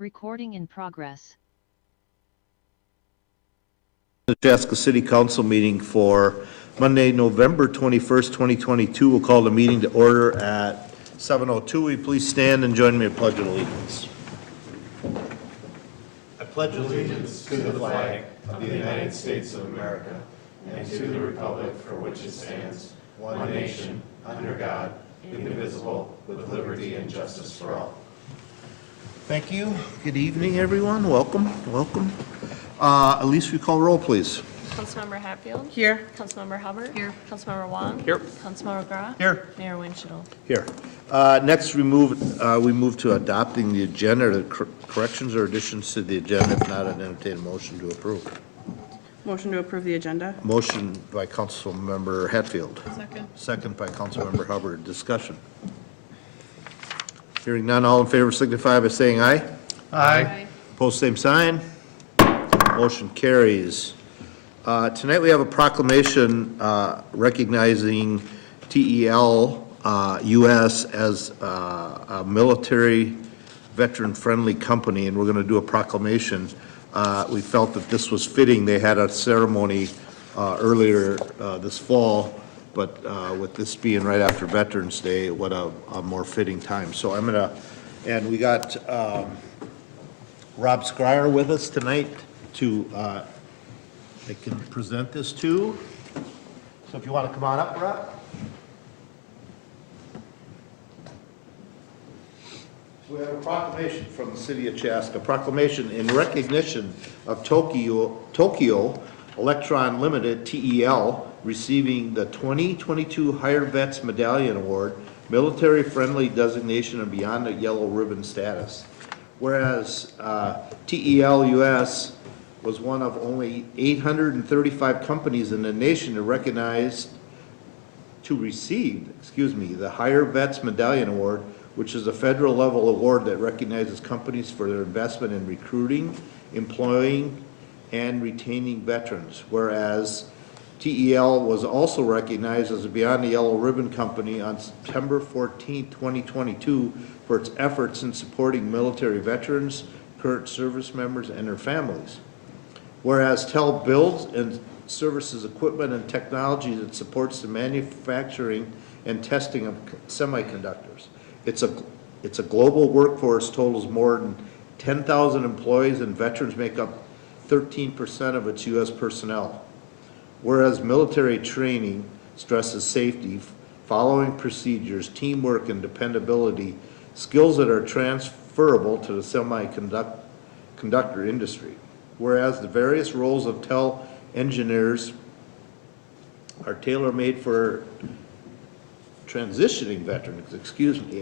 Recording in progress. The Chaska City Council meeting for Monday, November 21st, 2022. We'll call the meeting to order at 7:02. Will you please stand and join me in Pledge of Allegiance? I pledge allegiance to the flag of the United States of America and to the republic for which it stands, one nation, under God, indivisible, with liberty and justice for all. Thank you. Good evening, everyone. Welcome. Elise, we call roll, please. Councilmember Hatfield? Here. Councilmember Hubbard? Here. Councilmember Wong? Here. Councilmember Grah? Here. Mayor Winchell? Here. Next, we move to adopting the agenda. The corrections or additions to the agenda. If not, I'd entertain a motion to approve. Motion to approve the agenda. Motion by Councilmember Hatfield. Second. Second by Councilmember Hubbard. Discussion. Hearing none, all in favor signify by saying aye. Aye. Opposed, same sign. Motion carries. Tonight we have a proclamation recognizing TEL US as a military veteran-friendly company, and we're going to do a proclamation. We felt that this was fitting. They had a ceremony earlier this fall, but with this being right after Veterans Day, what a more fitting time. So I'm going to, and we got Rob Scryer with us tonight to, I can present this to. So if you want to come on up, Rob. So we have a proclamation from the city of Chaska. Proclamation in recognition of Tokyo Electron Limited, TEL, receiving the 2022 Higher Vets Medallion Award, military-friendly designation and beyond the yellow ribbon status. Whereas TEL US was one of only 835 companies in the nation to receive the Higher Vets Medallion Award, which is a federal level award that recognizes companies for their investment in recruiting, employing, and retaining veterans. Whereas TEL was also recognized as a Beyond the Yellow Ribbon Company on September 14, 2022 for its efforts in supporting military veterans, current service members, and their families. Whereas TEL builds and services equipment and technology that supports the manufacturing and testing of semiconductors. It's a global workforce, totals more than 10,000 employees, and veterans make up 13% of its U.S. personnel. Whereas military training stresses safety, following procedures, teamwork, and dependability, skills that are transferable to the semiconductor industry. Whereas the various roles of TEL engineers are tailor-made for transitioning veterans,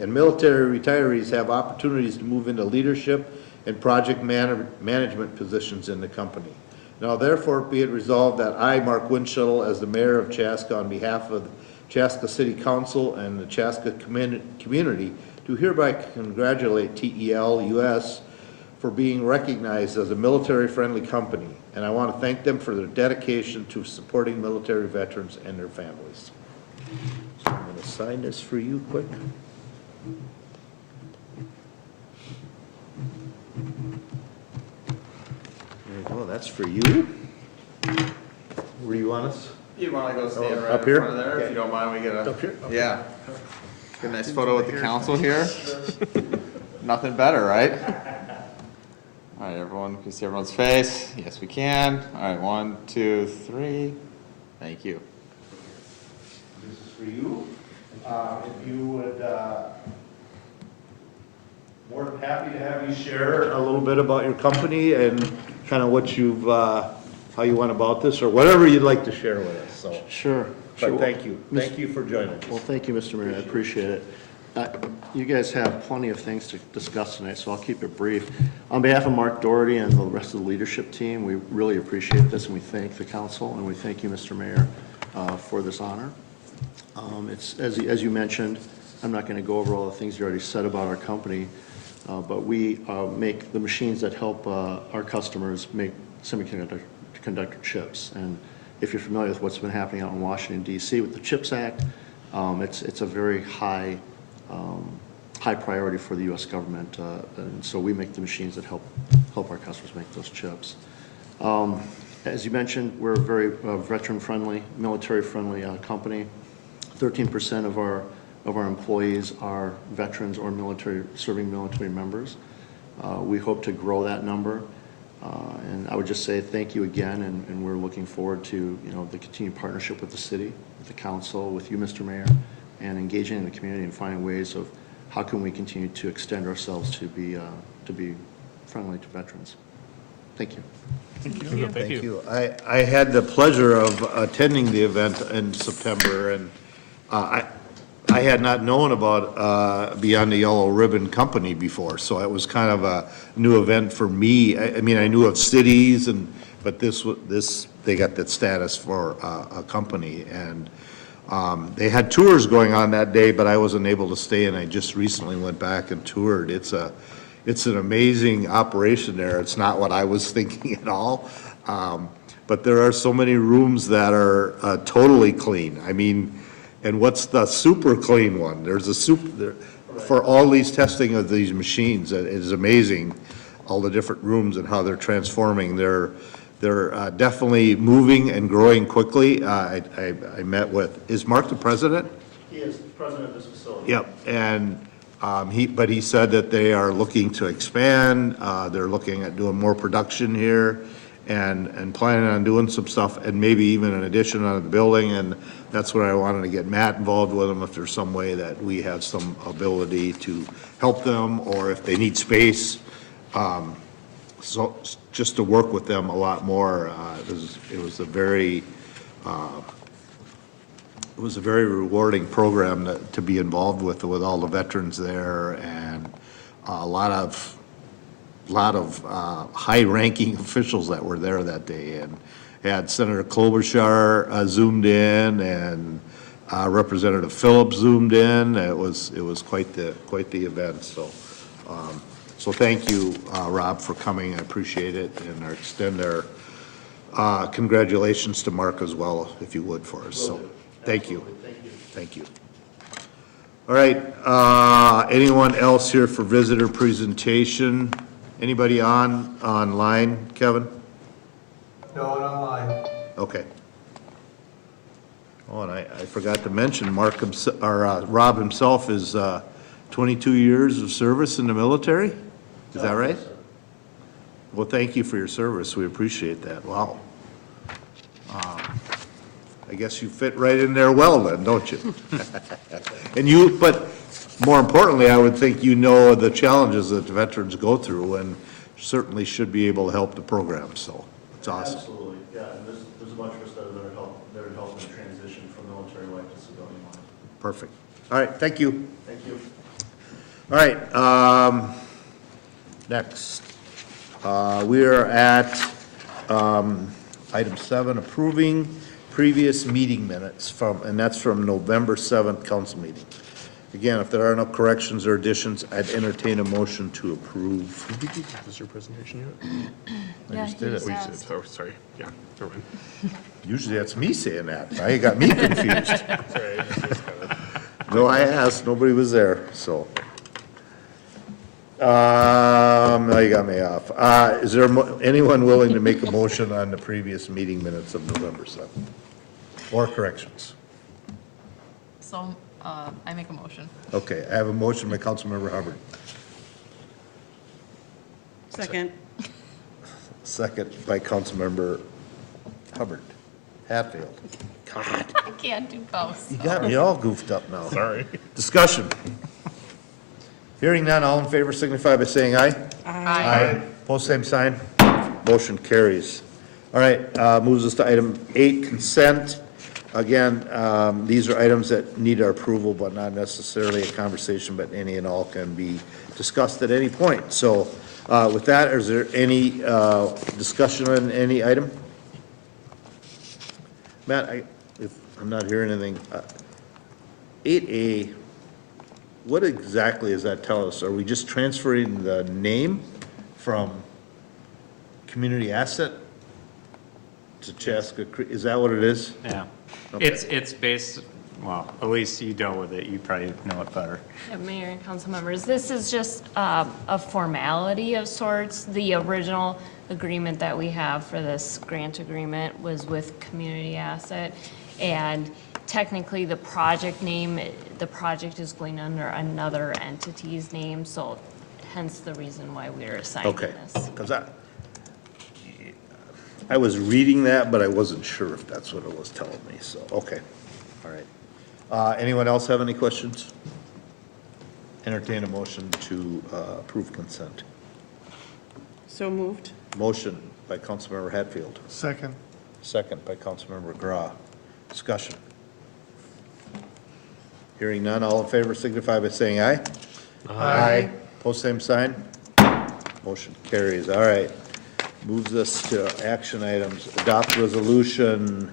and military retirees have opportunities to move into leadership and project management positions in the company. Now therefore be it resolved that I, Mark Winchell, as the mayor of Chaska, on behalf of the Chaska City Council and the Chaska community, do hereby congratulate TEL US for being recognized as a military-friendly company, and I want to thank them for their dedication to supporting military veterans and their families. So I'm going to sign this for you quick. There you go, that's for you. Where do you want us? You want to go stand right up in here? front of there? Okay. If you don't mind, we get a... Up here? Yeah. Get a nice photo with the council here. Nothing better, right? All right, everyone, can you see everyone's face? Yes, we can. All right, 1, 2, 3. Thank you. This is for you. If you would, more than happy to have you share a little bit about your company and kind of what you've, how you went about this, or whatever you'd like to share with us. So, Sure. but thank you. Thank you for joining us. Well, thank you, Mr. Mayor. I appreciate it. You guys have plenty of things to discuss tonight, so I'll keep it brief. On behalf of Mark Doherty and the rest of the leadership team, we really appreciate this, and we thank the council, and we thank you, Mr. Mayor, for this honor. It's, as you mentioned, I'm not going to go over all the things you already said about our company, but we make the machines that help our customers make semiconductor chips. And if you're familiar with what's been happening out in Washington, D.C. with the CHIPS Act, it's a very high high priority for the U.S. government, and so we make the machines that help our customers make those chips. As you mentioned, we're a very veteran-friendly, military-friendly company. 13% of our employees are veterans or serving military members. We hope to grow that number, and I would just say thank you again, and we're looking forward to the continued partnership with the city, with the council, with you, Mr. Mayor, and engaging in the community and finding ways of how can we continue to extend ourselves to be friendly to veterans. Thank you. Thank you. I had the pleasure of attending the event in September, and I had not known about Beyond the Yellow Ribbon Company before, so it was kind of a new event for me. I mean, I knew of cities, but they got that status for a company, and they had tours going on that day, but I wasn't able to stay, and I just recently went back and toured. It's an amazing operation there. It's not what I was thinking at all. But there are so many rooms that are totally clean. I mean, and what's the super clean one? There's for all these testing of these machines, it is amazing, all the different rooms and how they're transforming. They're definitely moving and growing quickly. I met with, is Mark the president? He is the president of this facility. Yep, and but he said that they are looking to expand, they're looking at doing more production here, and planning on doing some stuff, and maybe even an addition on the building, and that's what I wanted to get Matt involved with them, if there's some way that we have some ability to help them, or if they need space, so just to work with them a lot more. It was a very rewarding program to be involved with all the veterans there, and a lot of high-ranking officials that were there that day, and had Senator Klobuchar zoomed in, and Representative Phillips zoomed in. It was quite the event. So thank you, Rob, for coming. I appreciate it, and I extend our congratulations to Mark as well, if you would, for us. So thank you. Thank you. All right, anyone else here for visitor presentation? Anybody online, Kevin? No one online. Okay. Oh, and I forgot to mention, Rob himself is 22 years of service in the military? Is that right? Well, thank you for your service. We appreciate that. Wow. I guess you fit right in there well then, don't you? But more importantly, I would think you know the challenges that the veterans go through, and certainly should be able to help the program, so it's awesome. Absolutely, yeah, and there's a bunch of us that are helping transition from military life to civilian life. Perfect. All right, thank you. Thank you. All right, next, we are at item 7, approving previous meeting minutes and that's from November 7th council meeting. Again, if there are no corrections or additions, I'd entertain a motion to approve. Did you give us your presentation yet? Yeah, just did it. he Oh, you asked. did. Oh, sorry. Yeah, never mind. Usually that's me saying that. Now you got me confused. Sorry. No, I asked, nobody was there, so. Now you got me off. Is there anyone willing to make a motion on the previous meeting minutes of November 7th? Or corrections? So, I make a motion. Okay, I have a motion by Councilmember Hubbard. Second. Second by Councilmember Hubbard. Hatfield. God, I can't do both. you got me all goofed up now. Sorry. Discussion. Hearing none, all in favor signify by saying aye. Aye. Post same sign. Motion carries. All right, moves us to item 8, consent. Again, these are items that need our approval, but not necessarily a conversation, but any and all can be discussed at any point. So with that, is there any discussion on any item? Matt, if I'm not hearing anything, 8A, what exactly does that tell us? Are we just transferring the name from community asset to Chaska Creek? Is that what it is? Yeah. Okay. It's based, well, at least you dealt with it, you probably know it better. Yeah, Mayor and council members, this is just a formality of sorts. The original agreement that we have for this grant agreement was with Community Asset, and technically the project name, the project is going under another entity's name, so hence the reason why we're assigning Okay, this. because I was reading that, but I wasn't sure if that's what it was telling me, so, okay, all right. Anyone else have any questions? Entertain a motion to approve consent. So moved. Motion by Councilmember Hatfield, Second. second by Councilmember Grau. Discussion. Hearing none, all in favor signify by saying aye. Aye. Post same sign. Motion carries. All right. Moves us to action items. Adopt resolution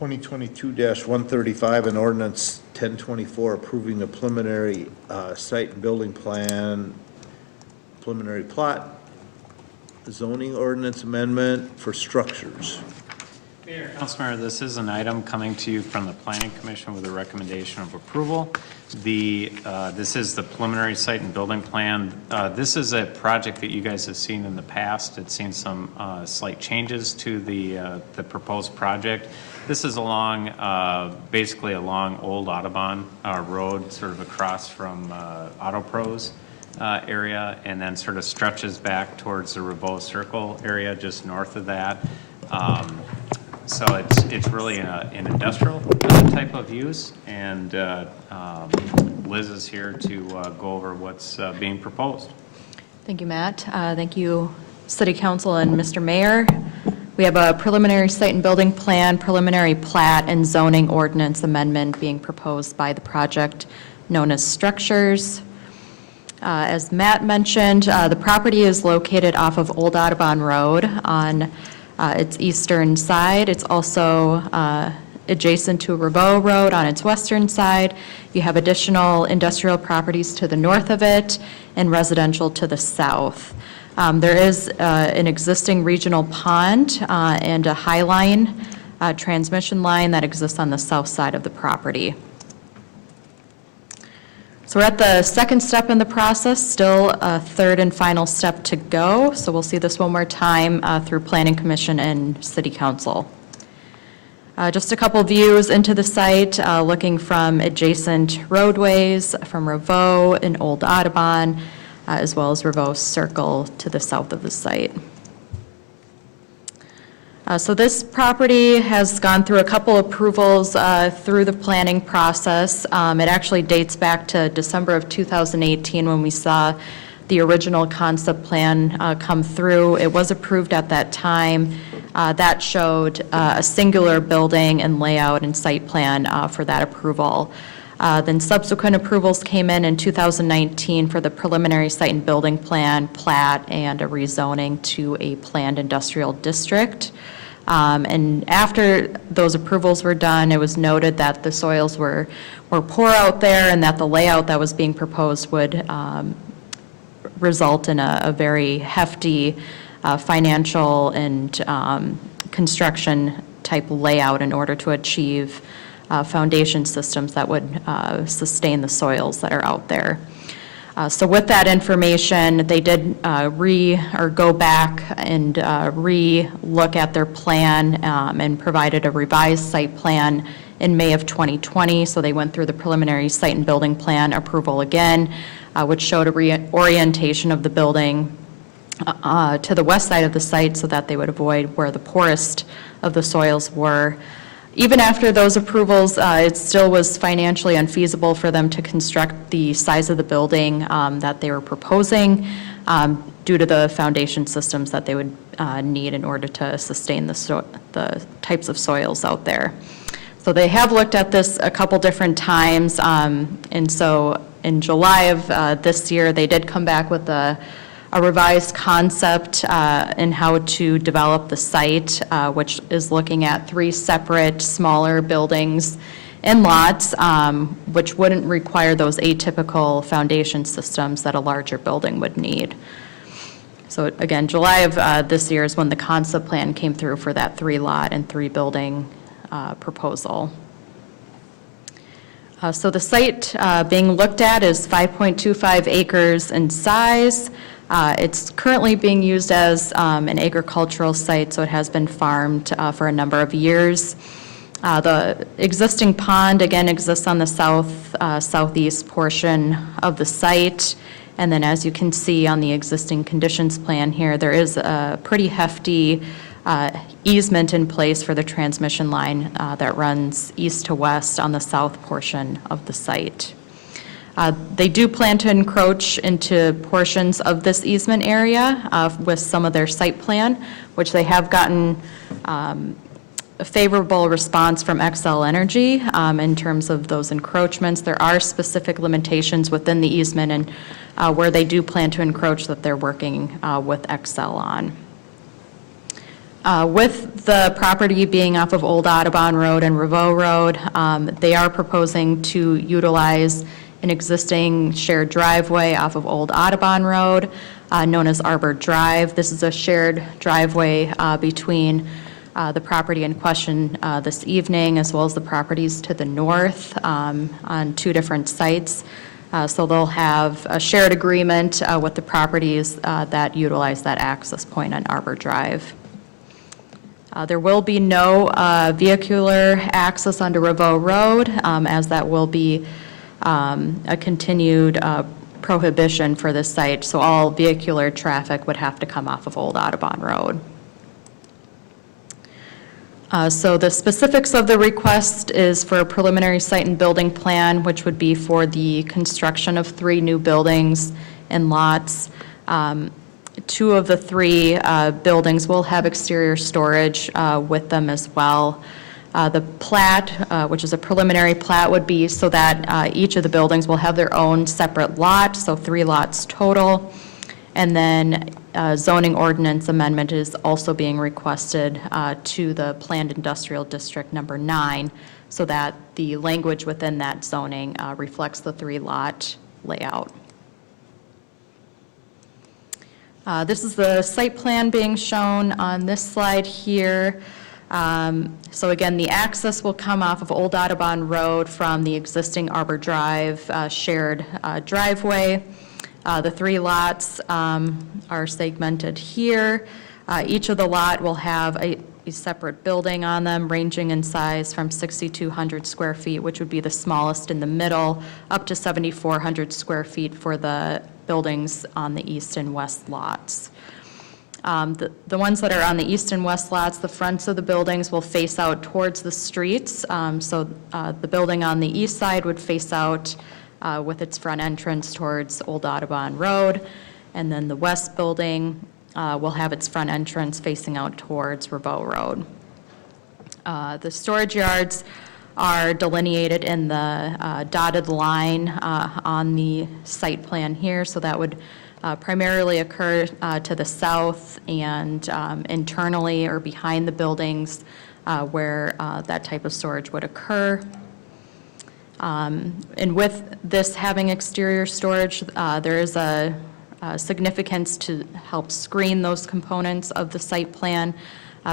2022-135 and ordinance 1024 approving the preliminary site and building plan, preliminary plot, zoning ordinance amendment for structures. Mayor, Councilmember, this is an item coming to you from the Planning Commission with a recommendation of approval. This is the preliminary site and building plan. This is a project that you guys have seen in the past. It's seen some slight changes to the proposed project. This is along, basically along Old Audubon Road, sort of across from Auto Pros area, and then sort of stretches back towards the Revo Circle area just north of that. So it's really an industrial type of use, and Liz is here to go over what's being proposed. Thank you, Matt. Thank you, City Council and Mr. Mayor. We have a preliminary site and building plan, preliminary plat, and zoning ordinance amendment being proposed by the project known as Structures. As Matt mentioned, the property is located off of Old Audubon Road on its eastern side. It's also adjacent to Revo Road on its western side. You have additional industrial properties to the north of it and residential to the south. There is an existing regional pond and a high line transmission line that exists on the south side of the property. So we're at the second step in the process, still a third and final step to go. So we'll see this one more time through Planning Commission and City Council. Just a couple views into the site, looking from adjacent roadways from Revo and Old Audubon, as well as Revo Circle to the south of the site. So this property has gone through a couple approvals through the planning process. It actually dates back to December of 2018 when we saw the original concept plan come through. It was approved at that time. That showed a singular building and layout and site plan for that approval. Then subsequent approvals came in 2019 for the preliminary site and building plan, plat, and a rezoning to a planned industrial district. And after those approvals were done, it was noted that the soils were poor out there and that the layout that was being proposed would result in a very hefty financial and construction type layout in order to achieve foundation systems that would sustain the soils that are out there. So with that information, they did go back and re-look at their plan and provided a revised site plan in May of 2020. So they went through the preliminary site and building plan approval again, which showed a reorientation of the building to the west side of the site so that they would avoid where the poorest of the soils were. Even after those approvals, it still was financially unfeasible for them to construct the size of the building that they were proposing due to the foundation systems that they would need in order to sustain the types of soils out there. So they have looked at this a couple different times, and so in July of this year, they did come back with a revised concept in how to develop the site, which is looking at 3 separate smaller buildings and lots, which wouldn't require those atypical foundation systems that a larger building would need. So again, July of this year is when the concept plan came through for that 3 lot and 3 building proposal. So the site being looked at is 5.25 acres in size. It's currently being used as an agricultural site, so it has been farmed for a number of years. The existing pond, again, exists on the southeast portion of the site. And then as you can see on the existing conditions plan here, there is a pretty hefty easement in place for the transmission line that runs east to west on the south portion of the site. They do plan to encroach into portions of this easement area with some of their site plan, which they have gotten a favorable response from Xcel Energy in terms of those encroachments. There are specific limitations within the easement and where they do plan to encroach that they're working with Xcel on. With the property being off of Old Audubon Road and Reveau Road, they are proposing to utilize an existing shared driveway off of Old Audubon Road, known as Arbor Drive. This is a shared driveway between the property in question this evening, as well as the properties to the north on two different sites. So they'll have a shared agreement with the properties that utilize that access point on Arbor Drive. There will be no vehicular access onto Reveau Road, as that will be a continued prohibition for this site. So all vehicular traffic would have to come off of Old Audubon Road. So the specifics of the request is for a preliminary site and building plan, which would be for the construction of 3 new buildings and lots. 2 of the 3 buildings will have exterior storage with them as well. The plat, which is a preliminary plat, would be so that each of the buildings will have their own separate lot, so 3 lots total. And then zoning ordinance amendment is also being requested to the planned industrial district number 9, so that the language within that zoning reflects the 3-lot layout. This is the site plan being shown on this slide here. So again, the access will come off of Old Audubon Road from the existing Arbor Drive shared driveway. The 3 lots are segmented here. Each of the lot will have a separate building on them, ranging in size from 6,200 square feet, which would be the smallest in the middle, up to 7,400 square feet for the buildings on the east and west lots. The ones that are on the east and west lots, the fronts of the buildings will face out towards the streets. So the building on the east side would face out with its front entrance towards Old Audubon Road. And then the west building will have its front entrance facing out towards Reveau Road. The storage yards are delineated in the dotted line on the site plan here, so that would primarily occur to the south and internally or behind the buildings where that type of storage would occur. And with this having exterior storage, there is a significance to help screen those components of the site plan.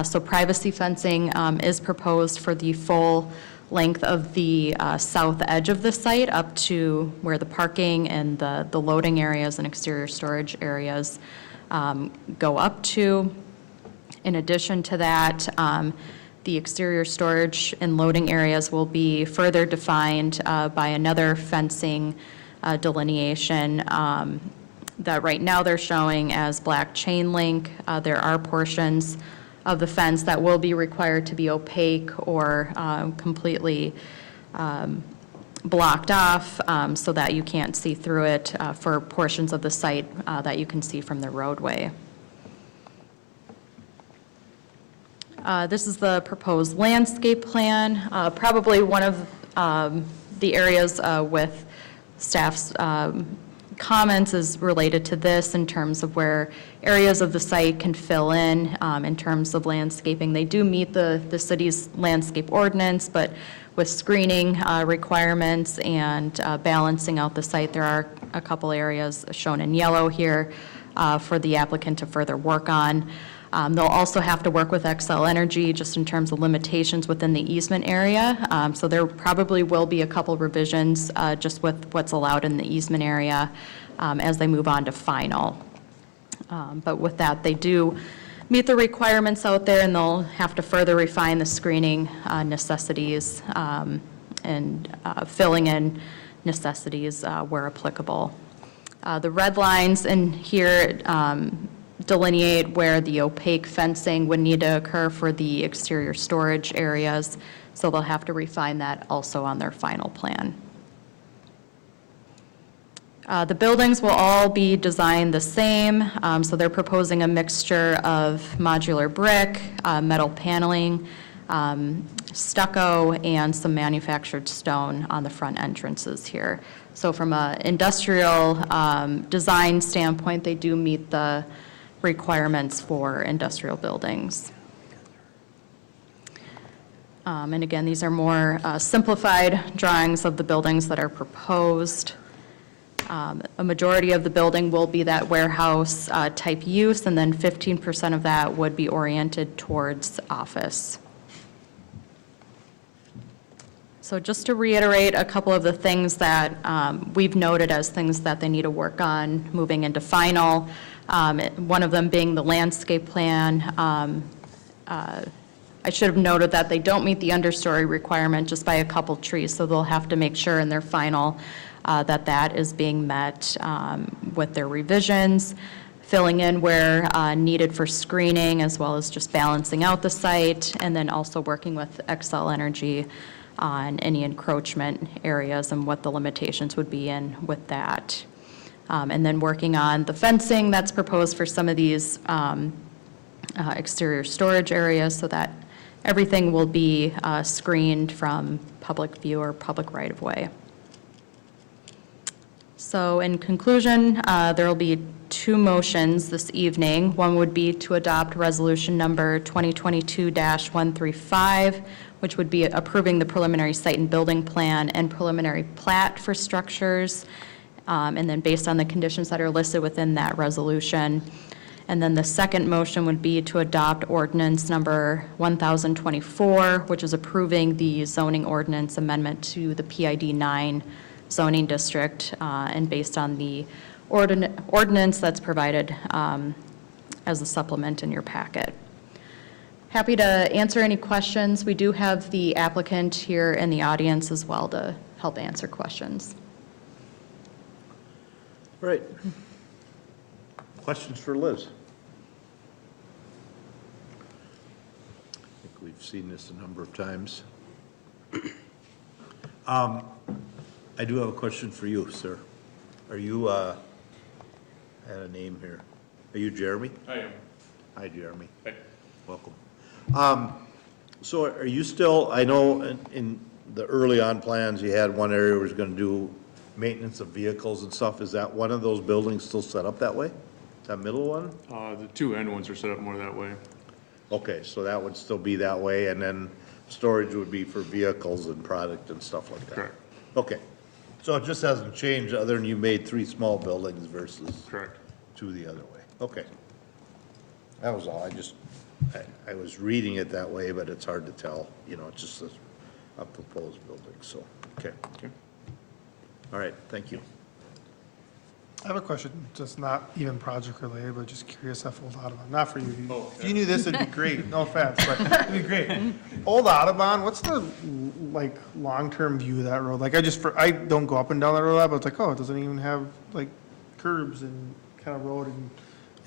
So privacy fencing is proposed for the full length of the south edge of the site up to where the parking and the loading areas and exterior storage areas go up to. In addition to that, the exterior storage and loading areas will be further defined by another fencing delineation that right now they're showing as black chain link. There are portions of the fence that will be required to be opaque or completely blocked off so that you can't see through it for portions of the site that you can see from the roadway. This is the proposed landscape plan. Probably one of the areas with staff's comments is related to this in terms of where areas of the site can fill in terms of landscaping. They do meet the city's landscape ordinance, but with screening requirements and balancing out the site, there are a couple areas shown in yellow here for the applicant to further work on. They'll also have to work with Xcel Energy just in terms of limitations within the easement area. So there probably will be a couple revisions just with what's allowed in the easement area as they move on to final. But with that, they do meet the requirements out there, and they'll have to further refine the screening necessities and filling in necessities where applicable. The red lines in here delineate where the opaque fencing would need to occur for the exterior storage areas, so they'll have to refine that also on their final plan. The buildings will all be designed the same, so they're proposing a mixture of modular brick, metal paneling, stucco, and some manufactured stone on the front entrances here. So from an industrial design standpoint, they do meet the requirements for industrial buildings. And again, these are more simplified drawings of the buildings that are proposed. A majority of the building will be that warehouse type use, and then 15% of that would be oriented towards office. So just to reiterate a couple of the things that we've noted as things that they need to work on moving into final, one of them being the landscape plan. I should have noted that they don't meet the understory requirement just by a couple trees, so they'll have to make sure in their final that that is being met with their revisions, filling in where needed for screening, as well as just balancing out the site, and then also working with Xcel Energy on any encroachment areas and what the limitations would be in with that. And then working on the fencing that's proposed for some of these exterior storage areas so that everything will be screened from public view or public right-of-way. So in conclusion, there will be two motions this evening. One would be to adopt resolution number 2022-135, which would be approving the preliminary site and building plan and preliminary plat for structures, and then based on the conditions that are listed within that resolution. And then the second motion would be to adopt ordinance number 1024, which is approving the zoning ordinance amendment to the PID 9 zoning district, and based on the ordinance that's provided as a supplement in your packet. Happy to answer any questions. We do have the applicant here in the audience as well to help answer questions. All right. Questions for Liz? I think we've seen this a number of times. I do have a question for you, sir. Are you, I had a name here. Are you Jeremy? I am. Hi, Jeremy. Hey. Welcome. So are you still, I know in the early on plans, you had one area where was gonna do maintenance of vehicles and stuff. Is that one of those buildings still set up that way? That middle one? The two end ones are set up more that way. Okay, so that would still be that way, and then storage would be for vehicles and product and stuff like that? Correct. Okay, so it just hasn't changed, other than you made 3 small buildings versus Correct. 2 the other way? Okay. That was all, I was reading it that way, but it's hard to tell, you know, it's just a proposed building, so, okay. Okay. All right, thank you. I have a question, just not even project related, but just curious if Old Audubon, not for you. If you knew this, it'd be great, no offense, but it'd be great. Old Audubon, what's the, like, long-term view of that road? Like, I don't go up and down that road a lot, but it's like, oh, it doesn't even have, like, curbs and kind of road, and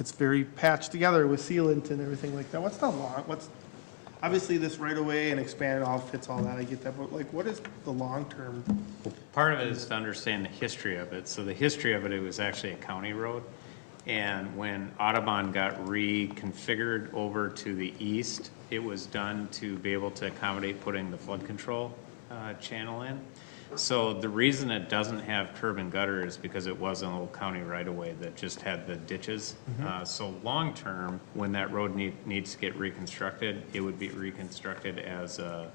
it's very patched together with sealant and everything like that. Obviously, this right away and expand it all fits all that, I get that, but like, what is the long-term? Part of it is to understand the history of it. So the history of it, it was actually a county road. And when Audubon got reconfigured over to the east, it was done to be able to accommodate putting the flood control channel in. So the reason it doesn't have curb and gutter is because it was an old county right-of-way that just had the ditches. So long-term, when that road needs to get reconstructed, it would be reconstructed as a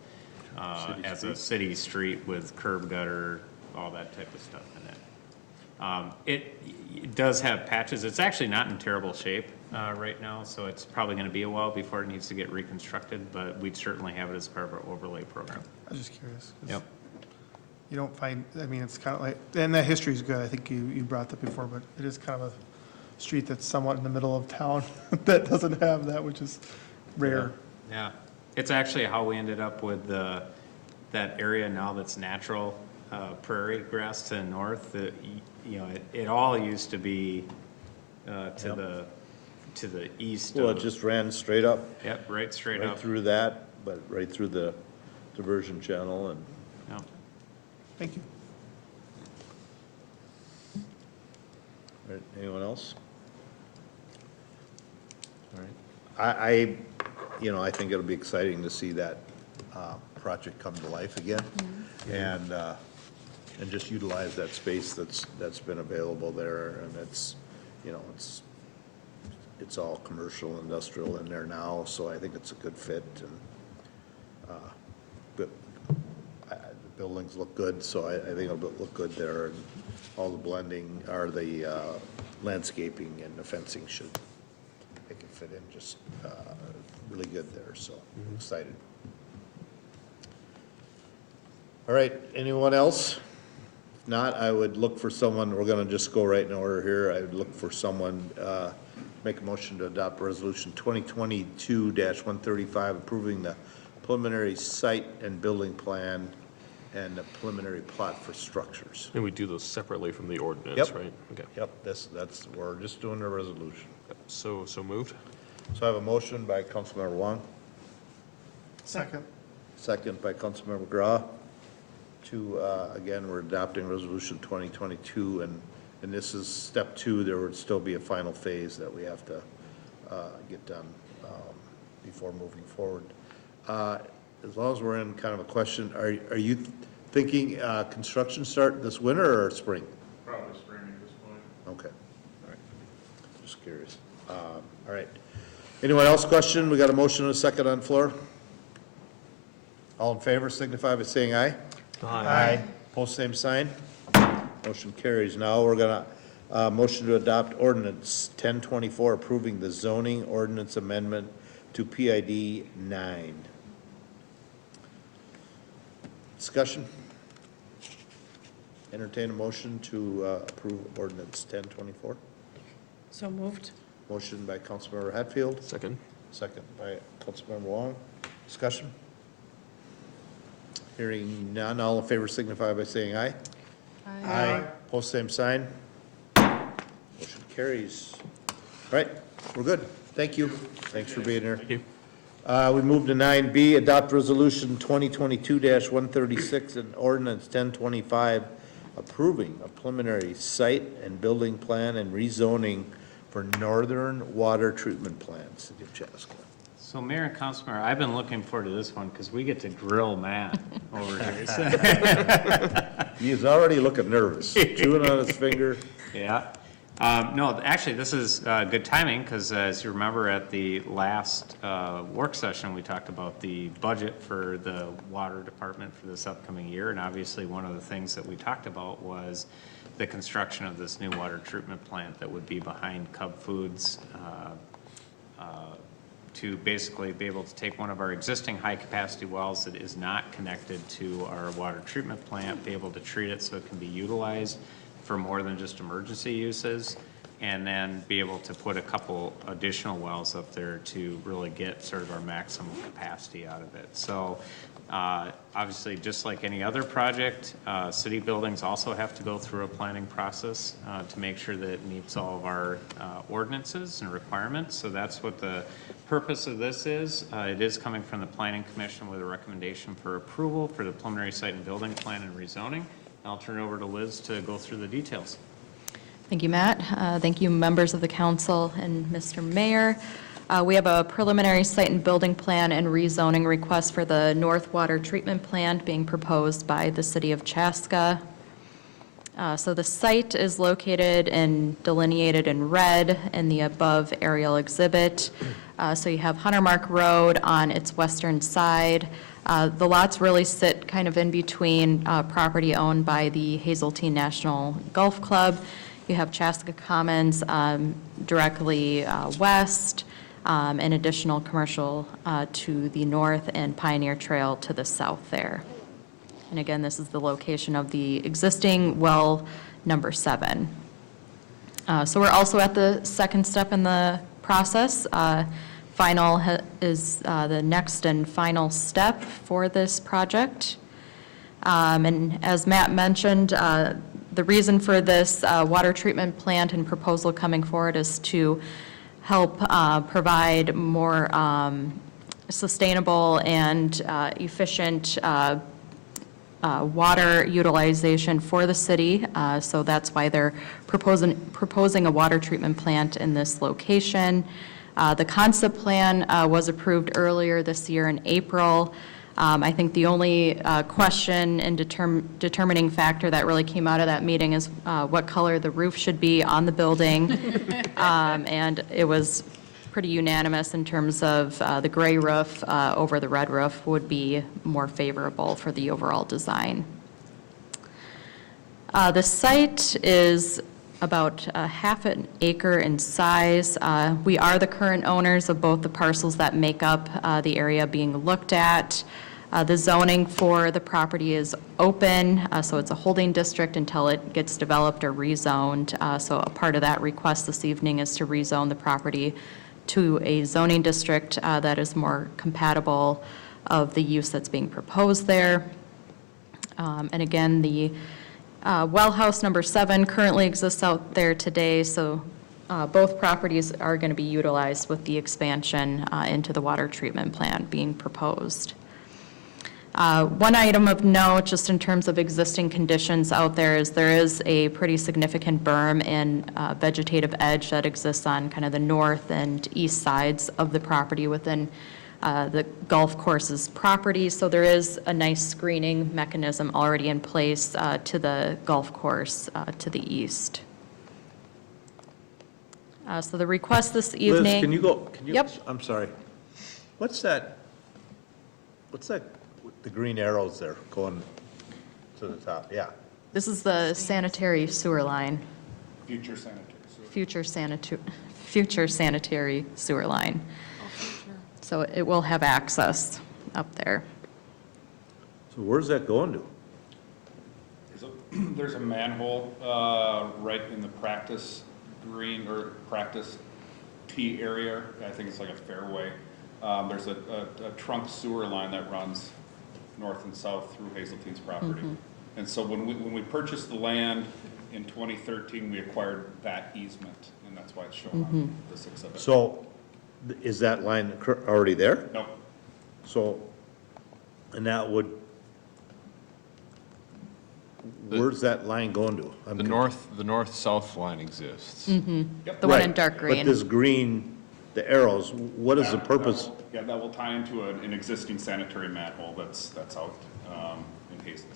city street with curb gutter, all that type of stuff in it. It does have patches. It's actually not in terrible shape right now, so it's probably going to be a while before it needs to get reconstructed, but we'd certainly have it as part of our overlay program. I was just curious. 'cause Yep. You don't find, I mean, it's kind of like, and that history is good, I think you brought that before, but it is kind of a street that's somewhat in the middle of town that doesn't have that, which is rare. Yeah, it's actually how we ended up with that area now that's natural prairie grass to the north. You know, it all used to be to the east. Well, it of- just ran straight up, Yep, right straight right up. through that, but right through the diversion channel and. Yep. Thank you. All right, anyone else? All right. I think it'll be exciting to see that project come to life again. And just utilize that space that's been available there, and it's all commercial, industrial in there now, so I think it's a good fit, and but the buildings look good, so I think it'll look good there, and all the blending, or the landscaping and the fencing should make it fit in just really good there, so I'm excited. All right, anyone else? If not, I would look for someone, we're gonna just go right in order here, I would look for someone, make a motion to adopt resolution 2022-135, approving the preliminary site and building plan and the preliminary plot for structures. And we do those separately from the ordinance, Yep. right? Okay. Yep, we're just doing the resolution. So moved? So I have a motion by Councilmember Wong, Second. second by Councilmember Grau, to, again, we're adopting resolution 2022, and this is step 2. There would still be a final phase that we have to get done before moving forward. As long as we're in kind of a question, are you thinking construction start this winter or spring? Probably spring at this point. Okay, all right, just curious. All right, anyone else question? We got a motion and a second on the floor. All in favor signify by saying aye. Aye. Post same sign. Motion carries. Now we're gonna, motion to adopt ordinance 1024, approving the zoning ordinance amendment to PID 9. Discussion? Entertain a motion to approve ordinance 1024. So moved. Motion by Councilmember Hatfield, Second? second by Councilmember Wong. Discussion? Hearing none, all in favor signify by saying aye. Aye. Post same sign. Motion carries. All right, we're good. Thank you. Thanks for being here. Thank you. We move to 9B, adopt resolution 2022-136 and ordinance 1025, approving a preliminary site and building plan and rezoning for northern water treatment plant, City of Chaska. So Mayor and Councilmember, I've been looking forward to this one because we get to grill Matt over here. He's already looking nervous, chewing on his finger. Yeah. No, actually, this is good timing because as you remember at the last work session, we talked about the budget for the water department for this upcoming year. And obviously, one of the things that we talked about was the construction of this new water treatment plant that would be behind Cub Foods to basically be able to take one of our existing high-capacity wells that is not connected to our water treatment plant, be able to treat it so it can be utilized for more than just emergency uses, and then be able to put a couple additional wells up there to really get sort of our maximum capacity out of it. So obviously, just like any other project, city buildings also have to go through a planning process to make sure that it meets all of our ordinances and requirements. So that's what the purpose of this is. It is coming from the Planning Commission with a recommendation for approval for the preliminary site and building plan and rezoning. I'll turn it over to Liz to go through the details. Thank you, Matt. Thank you, members of the council and Mr. Mayor. We have a preliminary site and building plan and rezoning request for the North Water Treatment Plant being proposed by the City of Chaska. So the site is located and delineated in red in the above aerial exhibit. So you have Hunter Mark Road on its western side. The lots really sit kind of in between property owned by the Hazeltine National Golf Club. You have Chaska Commons directly west, and additional commercial to the north, and Pioneer Trail to the south there. And again, this is the location of the existing well number 7. So we're also at the second step in the process. Final is the next and final step for this project. And as Matt mentioned, the reason for this water treatment plant and proposal coming forward is to help provide more sustainable and efficient water utilization for the city. So that's why they're proposing a water treatment plant in this location. The concept plan was approved earlier this year in April. I think the only question and determining factor that really came out of that meeting is what color the roof should be on the building. And it was pretty unanimous in terms of the gray roof over the red roof would be more favorable for the overall design. The site is about half an acre in size. We are the current owners of both the parcels that make up the area being looked at. The zoning for the property is open, so it's a holding district until it gets developed or rezoned. So a part of that request this evening is to rezone the property to a zoning district that is more compatible of the use that's being proposed there. And again, the well house number 7 currently exists out there today, so both properties are going to be utilized with the expansion into the water treatment plant being proposed. One item of note, just in terms of existing conditions out there, is there is a pretty significant berm and vegetative edge that exists on kind of the north and east sides of the property within the golf course's property. So there is a nice screening mechanism already in place to the golf course to the east. So the request this evening. Liz, can you go, Yep. I'm sorry. What's that, the green arrows there going to the top? Yeah. This is the sanitary sewer line. Future sanitary sewer. Future sanitary sewer line. So it will have access up there. So where's that going to? There's a manhole right in the practice green or practice tee area. I think it's like a fairway. There's a trunk sewer line that runs north and south through Hazeltine's property. And so when we purchased the land in 2013, we acquired that easement, and that's why it's shown on this exhibit. So is that line already there? No, So, and that would, where's that line going to? The north-south line exists. The one in Right, dark green. But this green, the arrows, what is the purpose? that will tie into an existing sanitary manhole that's out in Hazeltine.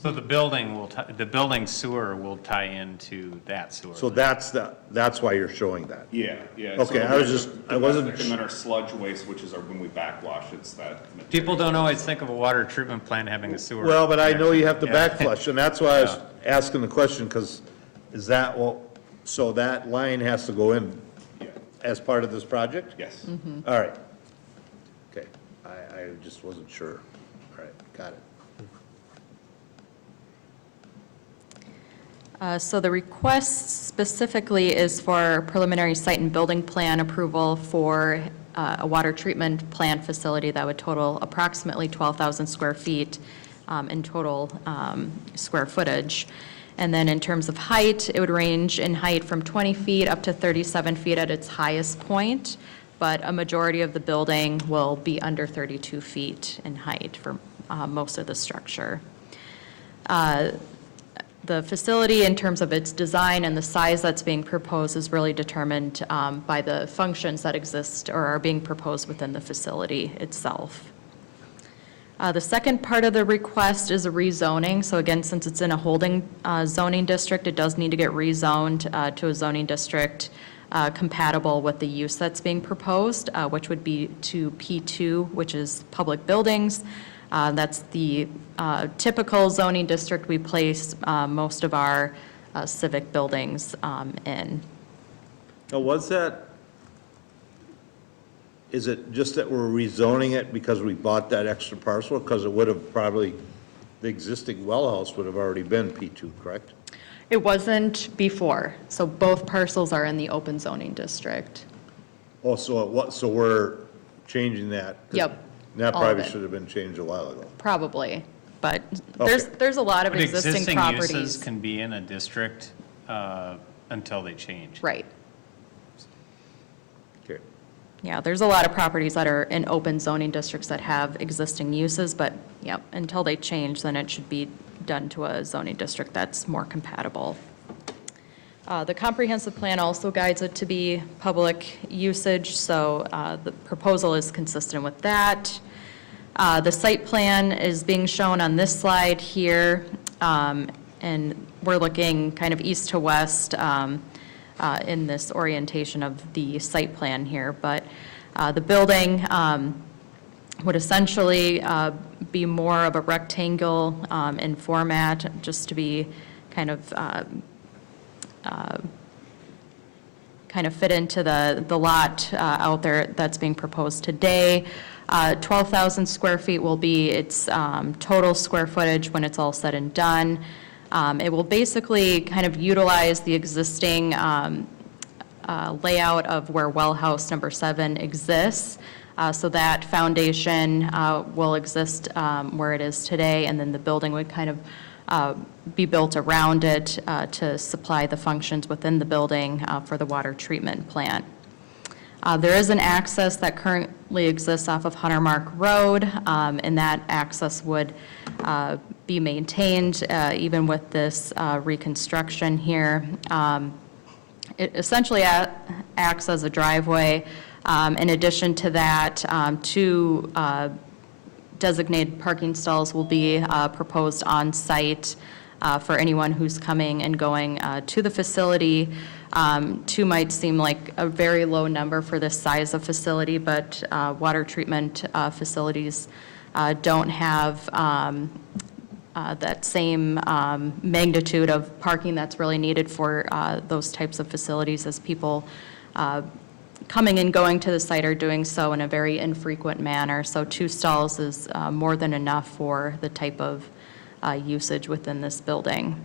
So the building the building sewer will tie into that sewer. So that's why you're showing that? Yeah. Okay, So I was just, I wasn't. And then our sludge waste, which is when we backwash, it's that. material. People don't always think of a water treatment plant having a sewer. Well, but I know you have to Yeah. backflush, and that's why I was asking the question, because is that, well, so that line has to go in Yeah. as part of this project? Yes. All right. Okay, I just wasn't sure. All right, got it. So the request specifically is for preliminary site and building plan approval for a water treatment plant facility that would total approximately 12,000 square feet in total square footage. And then in terms of height, it would range in height from 20 feet up to 37 feet at its highest point, but a majority of the building will be under 32 feet in height for most of the structure. The facility, in terms of its design and the size that's being proposed, is really determined by the functions that exist or are being proposed within the facility itself. The second part of the request is a rezoning. So again, since it's in a holding zoning district, it does need to get rezoned to a zoning district compatible with the use that's being proposed, which would be to P2, which is public buildings. That's the typical zoning district we place most of our civic buildings in. Now, was that, is it just that we're rezoning it because we bought that extra parcel? Because it would have probably, the existing well house would have already been P2, correct? It wasn't before, so both parcels are in the open zoning district. Oh, so we're changing that? Yep, That all of probably it. should have been changed a while ago. Probably, but Okay. there's a lot of But existing uses properties. can be in a district until they change. Right, Okay. yeah, there's a lot of properties that are in open zoning districts that have existing uses, but, yep, until they change, then it should be done to a zoning district that's more compatible. The comprehensive plan also guides it to be public usage, so the proposal is consistent with that. The site plan is being shown on this slide here, and we're looking kind of east to west in this orientation of the site plan here, but the building would essentially be more of a rectangle in format, just to be kind of fit into the lot out there that's being proposed today. 12,000 square feet will be its total square footage when it's all said and done. It will basically kind of utilize the existing layout of where well house number 7 exists. So that foundation will exist where it is today, and then the building would kind of be built around it to supply the functions within the building for the water treatment plant. There is an access that currently exists off of Hunter Mark Road, and that access would be maintained even with this reconstruction here. It essentially acts as a driveway. In addition to that, 2 designated parking stalls will be proposed on site for anyone who's coming and going to the facility. 2 might seem like a very low number for this size of facility, but water treatment facilities don't have that same magnitude of parking that's really needed for those types of facilities, as people coming and going to the site are doing so in a very infrequent manner. So 2 stalls is more than enough for the type of usage within this building.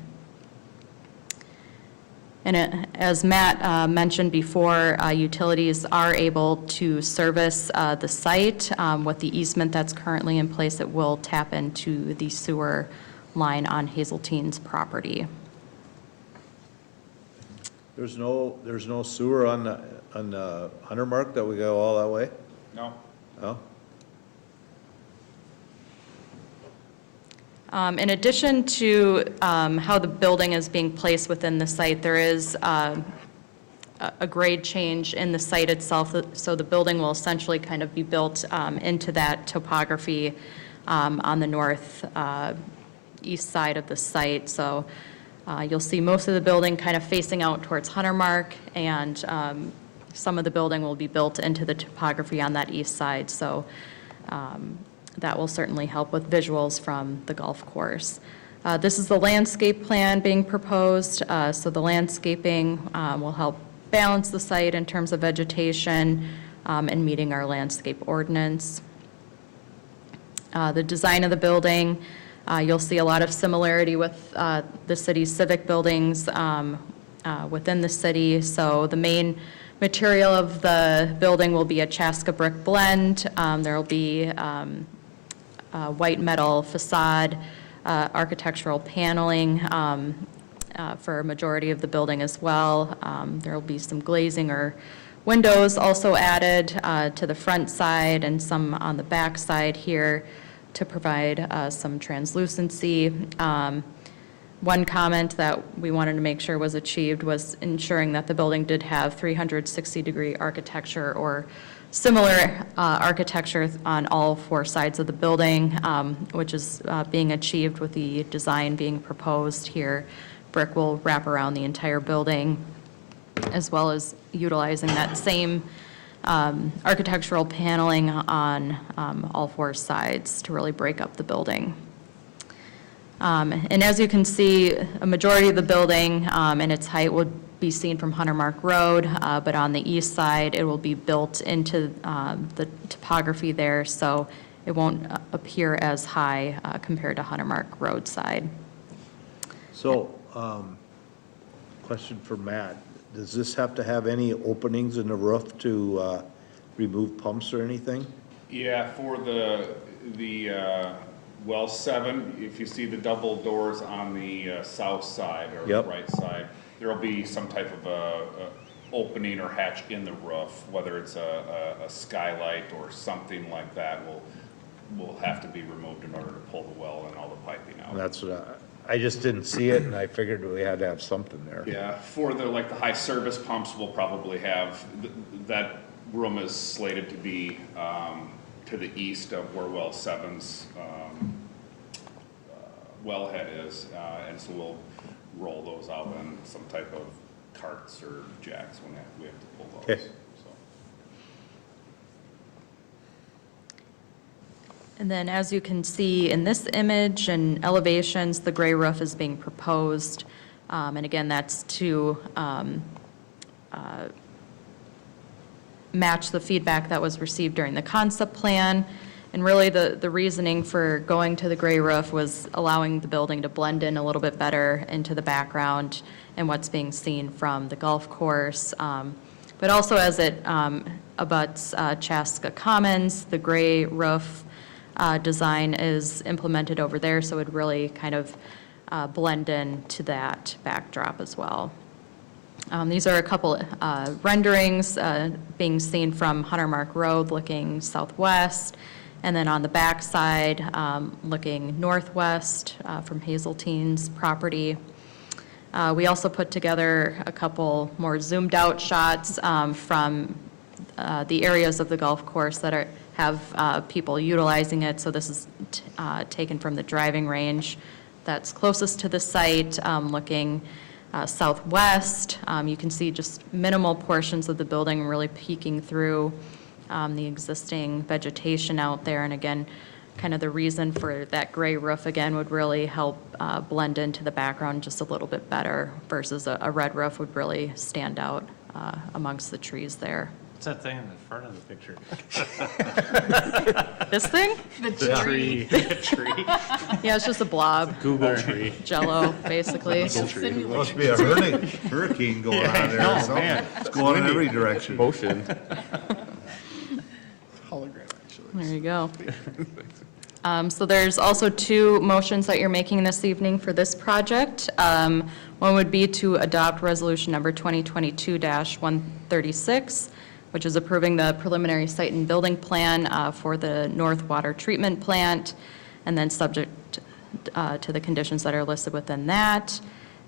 And as Matt mentioned before, utilities are able to service the site. With the easement that's currently in place, it will tap into the sewer line on Hazeltine's property. There's no sewer on the Hunter Mark that we go all that way? No? No? In addition to how the building is being placed within the site, there is a grade change in the site itself, so the building will essentially kind of be built into that topography on the north east side of the site. So you'll see most of the building kind of facing out towards Hunter Mark, and some of the building will be built into the topography on that east side. So that will certainly help with visuals from the golf course. This is the landscape plan being proposed. So the landscaping will help balance the site in terms of vegetation and meeting our landscape ordinance. The design of the building, you'll see a lot of similarity with the city's civic buildings within the city. So the main material of the building will be a Chaska brick blend. There will be white metal facade, architectural paneling for a majority of the building as well. There will be some glazing or windows also added to the front side and some on the back side here to provide some translucency. One comment that we wanted to make sure was achieved was ensuring that the building did have 360-degree architecture or similar architecture on all 4 sides of the building, which is being achieved with the design being proposed here. Brick will wrap around the entire building, as well as utilizing that same architectural paneling on all four sides to really break up the building. And as you can see, a majority of the building and its height would be seen from Hunter Mark Road, but on the east side, it will be built into the topography there, so it won't appear as high compared to Hunter Mark Road side. So, question for Matt. Does this have to have any openings in the roof to remove pumps or anything? Yeah, for the well 7, if you see the double doors on the south side or Yep. right side, there'll be some type of a opening or hatch in the roof, whether it's a skylight or something like that will have to be removed in order to pull the well and all the piping out. That's what I just didn't see it, and I figured we had to have something there. Yeah, for the high service pumps, we'll probably have, that room is slated to be to the east of where well 7's wellhead is, and so we'll roll those out in some type of carts or jacks when we have to pull those. Okay. So. And then as you can see in this image and elevations, the gray roof is being proposed. And again, that's to match the feedback that was received during the concept plan. And really the reasoning for going to the gray roof was allowing the building to blend in a little bit better into the background and what's being seen from the golf course. But also as it abuts Chaska Commons, the gray roof design is implemented over there, so it would really kind of blend in to that backdrop as well. These are a couple renderings being seen from Hunter Mark Road looking southwest, and then on the back side looking northwest from Hazeltine's property. We also put together a couple more zoomed out shots from the areas of the golf course that have people utilizing it. So this is taken from the driving range that's closest to the site, looking southwest. You can see just minimal portions of the building really peeking through the existing vegetation out there. And again, kind of the reason for that gray roof again would really help blend into the background just a little bit better versus a red roof would really stand out amongst the trees there. What's that thing in the front of the picture? This thing? The Tree. The tree. Yeah, it's just a blob. Google tree. Jello, basically. Must be a hurricane going on there or something. man. It's going in every direction. Motion. Hologram, actually. There you go. So there's also two motions that you're making this evening for this project. One would be to adopt resolution number 2022-136, which is approving the preliminary site and building plan for the North Water Treatment Plant, and then subject to the conditions that are listed within that.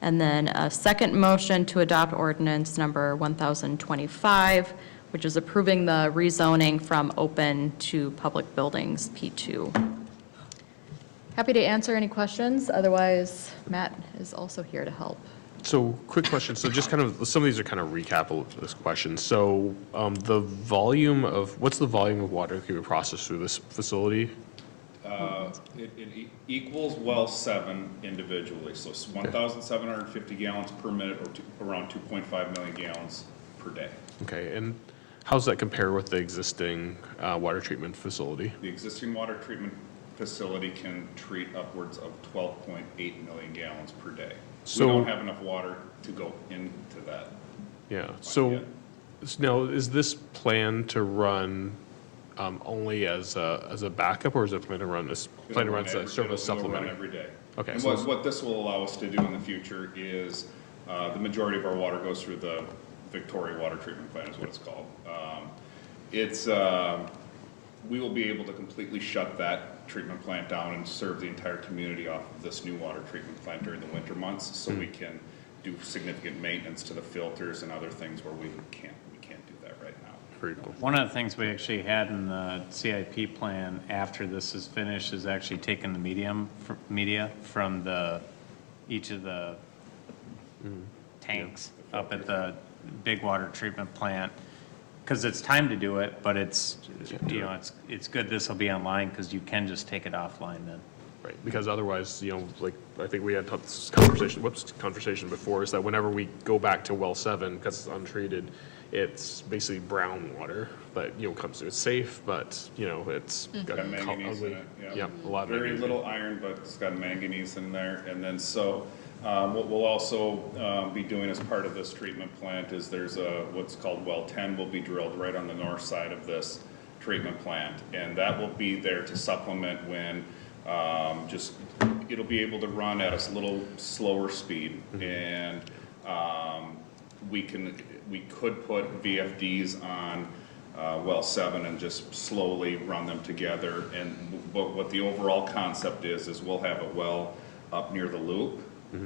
And then a second motion to adopt ordinance number 1025, which is approving the rezoning from open to public buildings, P2. Happy to answer any questions. Otherwise, Matt is also here to help. So, quick question. So just kind of, some of these are kind of recap of this question. So, what's the volume of water that can be processed through this facility? It equals well 7 individually, so it's 1,750 gallons per minute or around 2.5 million gallons per day. Okay, and how does that compare with the existing water treatment facility? The existing water treatment facility can treat upwards of 12.8 million gallons per day. So- We don't have enough water to go into that. Yeah, so now, is this plan to run only as a backup, or is it plan to run as a sort of a supplementary? It'll run every day. Okay, And so what this will allow us to do in the future is, the majority of our water goes through the Victoria Water Treatment Plant is what it's called. We will be able to completely shut that treatment plant down and serve the entire community off of this new water treatment plant during the winter months, so we can do significant maintenance to the filters and other things where we can't do that right now. very cool. One of the things we actually had in the CIP plan after this is finished is actually taking the media from each of the tanks up at the big water treatment plant, because it's time to do it, but it's, you know, it's good this will be online, because you can just take it offline then. Right, because otherwise, you know, like, I think we had this conversation before, is that whenever we go back to well 7, because it's untreated, it's basically brown water, but, you know, comes to, it's safe, but, you know, it's got Got manganese in ugly. it, yeah. Yep, a lot of Very manganese. little iron, but it's got manganese in there. And then so, what we'll also be doing as part of this treatment plant is there's what's called well 10 will be drilled right on the north side of this treatment plant. And that will be there to supplement when it'll be able to run at a little slower speed. And we could put VFDs on well 7 and just slowly run them together. But what the overall concept is we'll have a well up near the loop,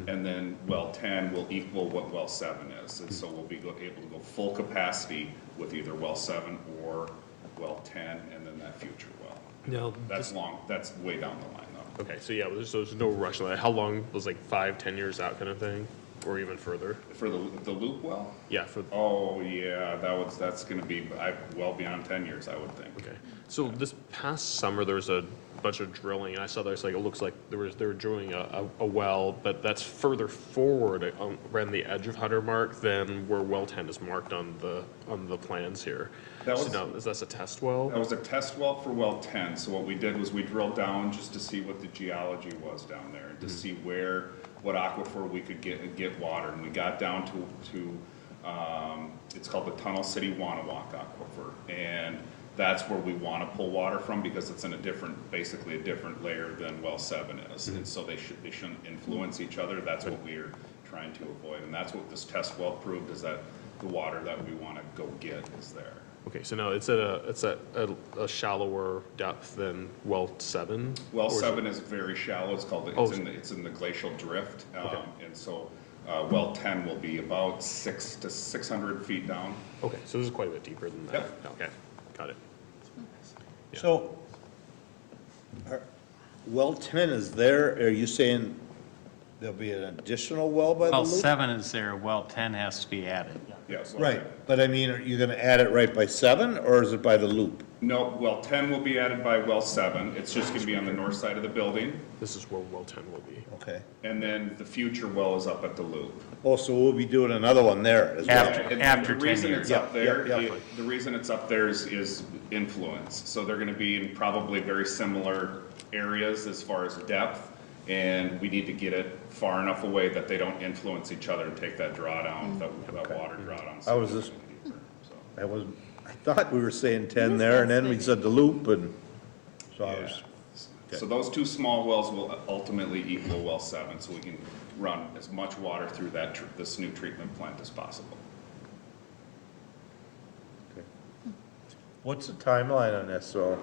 and then well 10 will equal what well 7 is. And so we'll be able to go full capacity with either well 7 or well 10, and then that future well. No, That's way down the line though. okay, so yeah, there's no rush on that. How long was, like, 5-10 years out kind of thing, or even further? For the loop well? Yeah, for, Oh, yeah, that's gonna be well beyond 10 years, I would think. okay. So this past summer, there was a bunch of drilling, and I saw there's like, it looks like they were drilling a well, but that's further forward around the edge of Hunter Mark than where well 10 is marked on the plans here. That was- So now, is that a test well? That was a test well for well 10, so what we did was we drilled down just to see what the geology was down there, and to see what aquifer we could get water, and we got down to it's called the Tunnel City Wanawak Aquifer, and that's where we want to pull water from, because it's in basically a different layer than well 7 is, and so they shouldn't influence each other. That's what we're trying to avoid, and that's what this test well proved, is that the water that we want to go get is there. Okay, so now it's at a shallower depth than well 7? Well, Or is it- 7 is very shallow. It's called, it's in the glacial drift. And so, well 10 will be about 600 to 600 feet down. Okay, so this is quite a bit deeper than that. Yep. Okay, got it. Yeah. So, well 10 is there, are you saying there'll be an additional well by the Well, loop? 7 is there, well 10 has to be added. Yes. Right, but I mean, are you gonna add it right by 7, or is it by the loop? No, well 10 will be added by well 7. It's just gonna be on the north side of the building. This is where well 10 will be. Okay. And then the future well is up at the loop. Oh, so we'll be doing another one there as well? After The 10 reason years. it's up there, Yeah, yeah. the reason it's up there is influence. So they're gonna be in probably very similar areas as far as depth, and we need to get it far enough away that they don't influence each other and take that drawdown, that water drawdown. I was just- deeper, so. I thought we were saying 10 there, and then we said the loop, and so I Yeah. was, So those two small wells will ultimately equal well 7, so we can run as much water through this new treatment plant as possible. what's the timeline on this? So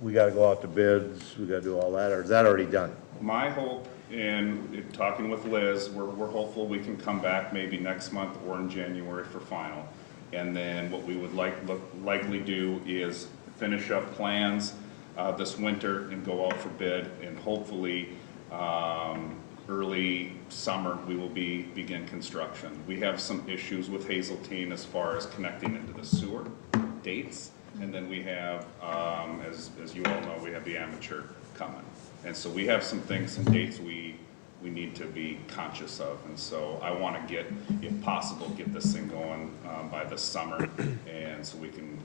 we gotta go out to bids, we gotta do all that, or is that already done? My hope, in talking with Liz, we're hopeful we can come back maybe next month or in January for final. And then what we would likely do is finish up plans this winter and go out for bid, and hopefully early summer we will begin construction. We have some issues with Hazeltine as far as connecting into the sewer dates, and then we have, as you all know, we have the amateur coming. And so we have some things, some dates we need to be conscious of, and so I want to if possible, get this thing going by this summer, and so we can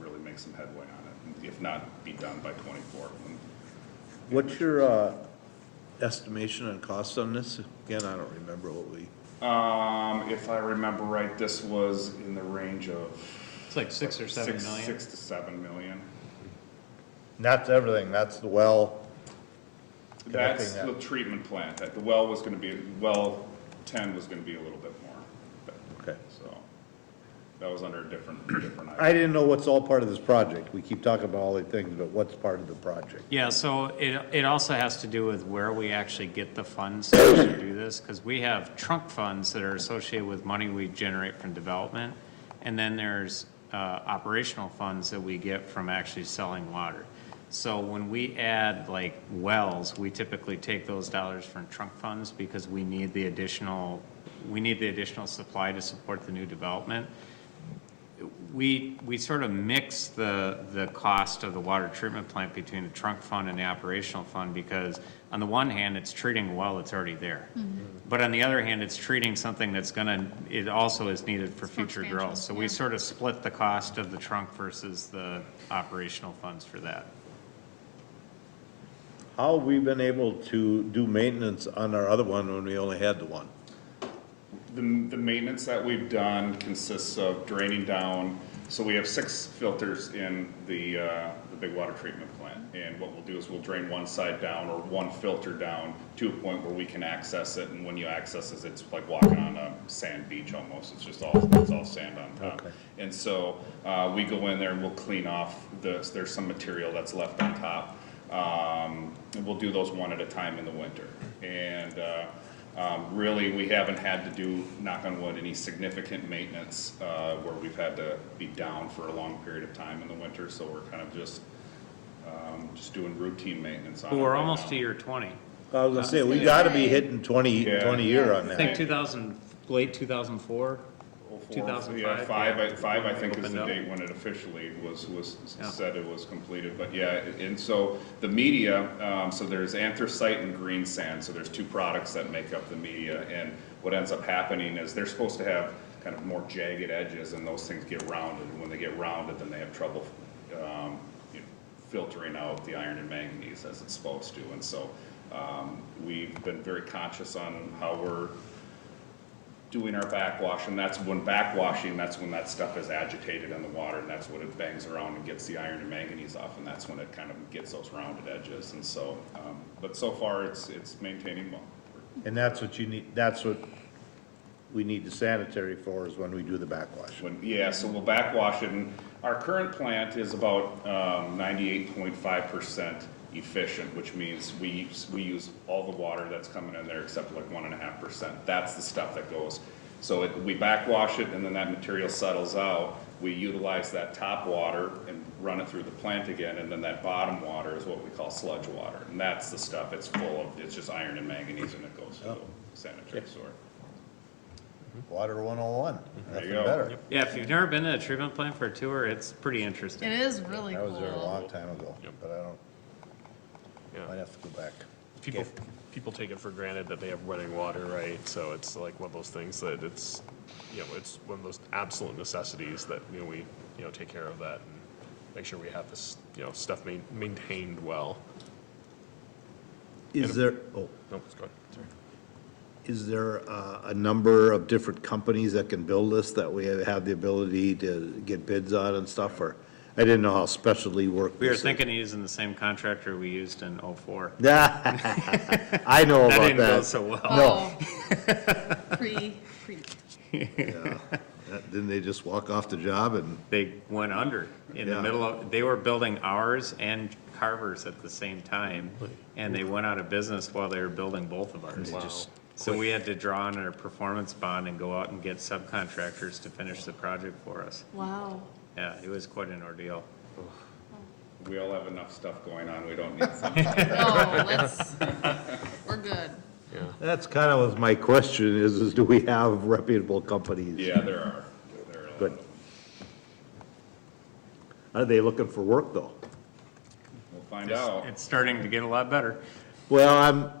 really make some headway on it, and if not, be done by 24. What's your, estimation on cost on this? Again, I don't remember what we, If I remember right, this was in the range of It's like 6 or 7 million. 6 to 7 million. that's everything, that's the well. That's connecting the treatment plant. The well was going to be, well 10 was going to be a little bit more. Okay. So that was under a different I didn't know what's all part of this project. We keep talking about all the things, but what's part of the project? Yeah, so it also has to do with where we actually get the funds to actually do this, because we have trunk funds that are associated with money we generate from development, and then there's operational funds that we get from actually selling water. So when we add like wells, we typically take those dollars from trunk funds because we need the additional supply to support the new development. we sort of mix the cost of the water treatment plant between the trunk fund and the operational fund, because on the one hand, it's treating a well that's already there. But on the other hand, it's treating something that's it also is needed for future growth. So we sort of split the cost of the trunk versus the operational funds for that. How have we been able to do maintenance on our other one when we only had the one? The maintenance that we've done consists of draining down, so we have 6 filters in the big water treatment plant. And what we'll do is we'll drain one side down, or one filter down, to a point where we can access it. And when you access it, it's like walking on a sand beach almost. It's all sand on top. Okay. And so we go in there and we'll clean off there's some material that's left on top. And we'll do those one at a time in the winter. And really, we haven't had to do, knock on wood, any significant maintenance where we've had to be down for a long period of time in the winter. So we're kind of just doing routine maintenance on it. But we're right almost now. to year 20. I was gonna say, we gotta be hitting 20 year on I that. think late 2004, 2005. Yeah, five, I think is Opened the up. date when it officially was Yeah. said it was completed, but yeah, and so the media, so there's anthracite and green sand, so there's 2 products that make up the media, and what ends up happening is they're supposed to have kind of more jagged edges, and those things get rounded, and when they get rounded, then they have trouble, filtering out the iron and manganese as it's supposed to, and so, we've been very conscious on how we're doing our backwash, and that's when that stuff is agitated in the water, and that's when it bangs around and gets the iron and manganese off, and that's when it kind of gets those rounded edges, and so, but so far, it's maintaining well. And that's what you need, that's what we need the sanitary for, is when we do the backwash. So we'll backwash it, and our current plant is about 98.5% efficient, which means we use all the water that's coming in there except like 1.5%. That's the stuff that goes. So we backwash it, and then that material settles out. We utilize that top water and run it through the plant again, and then that bottom water is what we call sludge water. And that's the stuff it's full of. It's just iron and manganese, and it goes to the sanitary sewer. Water 101, There you nothing go. better. Yeah, if you've never been to a treatment plant for a tour, it's pretty interesting. It is really I was there a cool. long time ago, but I don't, Yeah. might have to go back. People take it for granted that they have running water, right? So it's like one of those things that it's one of those absolute necessities that, we, take care of that and make sure we have this, stuff maintained well. Is there, No, it's good. Sorry. is there a number of different companies that can build this that we have the ability to get bids on and stuff, or? I didn't know how specialty work. We were this is. thinking of using the same contractor we used in '04. I know That about didn't go that. so well. Oh. Pre. Yeah. Didn't they just walk off the job and? They went under in the Yeah. middle of, they were building ours and Carver's at the same time, and they went out of business while they were building both of ours. They just So we had to draw on our performance bond and go out and get subcontractors to finish the project for us. Wow. Yeah, it was quite an ordeal. We all have enough stuff going on. We don't need some. No, we're good. That's kind of was my question is do we have reputable companies? Yeah, there are. There are a lot Good. of them. Are they looking for work though? We'll find out. It's starting to get a lot better. Well,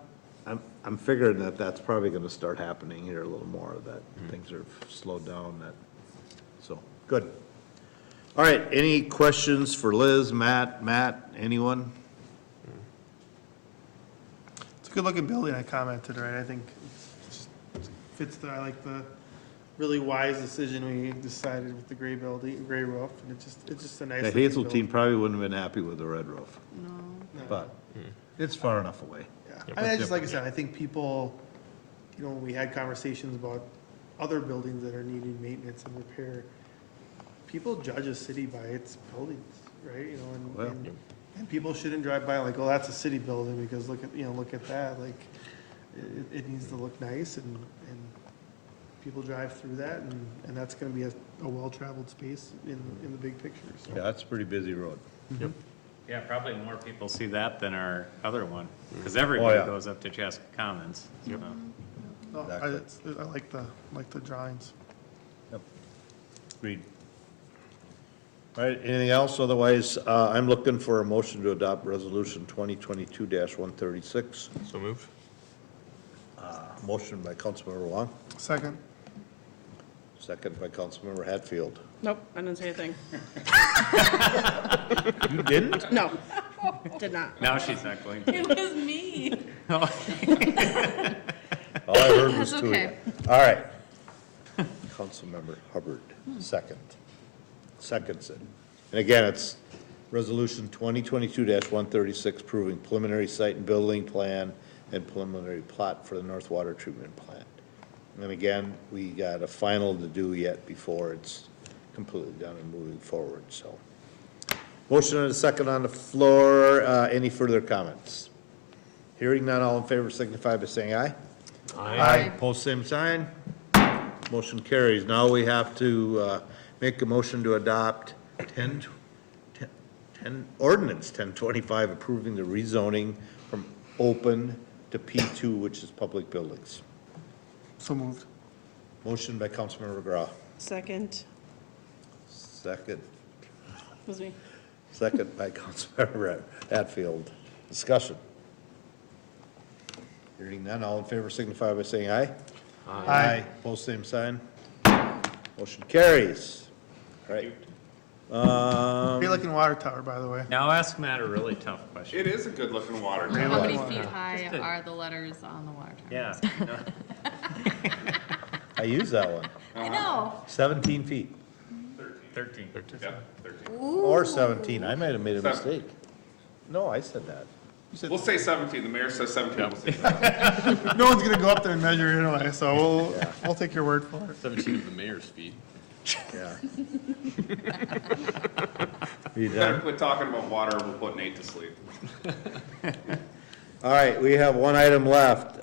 I'm figuring that that's probably gonna start happening here a little more, that things are slowed down, so, good. All right, any questions for Liz, Matt, anyone? It's a good-looking building, I commented, right? I think it fits I like the really wise decision we decided with the gray building, gray roof, and it's just a nice. The looking Hazel building. team probably wouldn't have been happy with the red roof, No. but it's far enough away. Yeah, I mean, like I said, I think people, we had conversations about other buildings that are needing maintenance and repair. People judge a city by its buildings, right? Well. And people shouldn't drive by like, oh, that's a city building, because look at that, like, it needs to look nice, and people drive through that, and that's gonna be a well-traveled space in the big picture, so. Yeah, that's a pretty busy road. Yeah, probably more people see that than our other one, because everybody yeah. goes up to Chaska Commons. so. No, Exactly. I like the drawings. Agreed. All right, anything else? Otherwise, I'm looking for a motion to adopt Resolution 2022-136. So moved. Motion by Councilmember Wong, Second. second by Councilmember Hatfield. Nope, I didn't say anything. You didn't? No, did not. Now she's not going to. It was me. All I heard was That's two. okay. All right. Councilmember Hubbard, seconds it. And again, it's Resolution 2022-136, approving preliminary site and building plan and preliminary plot for the North Water Treatment Plant. And again, we got a final to do yet before it's completely done and moving forward, so. Motion and a second on the floor. Any further comments? Hearing none, all in favor signify by saying aye. Aye. Post same sign. Motion carries. Now we have to make a motion to adopt Ordinance 1025, approving the rezoning from open to P2, which is public buildings. So moved. Motion by Councilmember McGraw. Second, Second was me. Second by Councilmember Hatfield. Discussion. Hearing none, all in favor signify by saying aye. Aye. Post same sign. Motion carries. All right. Great looking water tower, by the way. Now ask Matt a really tough question. It is a good looking water How tower. many feet high are the letters on the water tower? Yeah. I use that one. I know. 17 feet. 13. Yeah, 13. Or 17. I might have made a mistake. No, I said that. We'll say 17. The mayor says 17. We'll say 17. No one's gonna go up there and measure it anyway, so we'll take your word for it. 17 of the mayor's feet. Yeah. You Better done? quit talking about water. We'll put Nate to sleep. All right, we have one item left.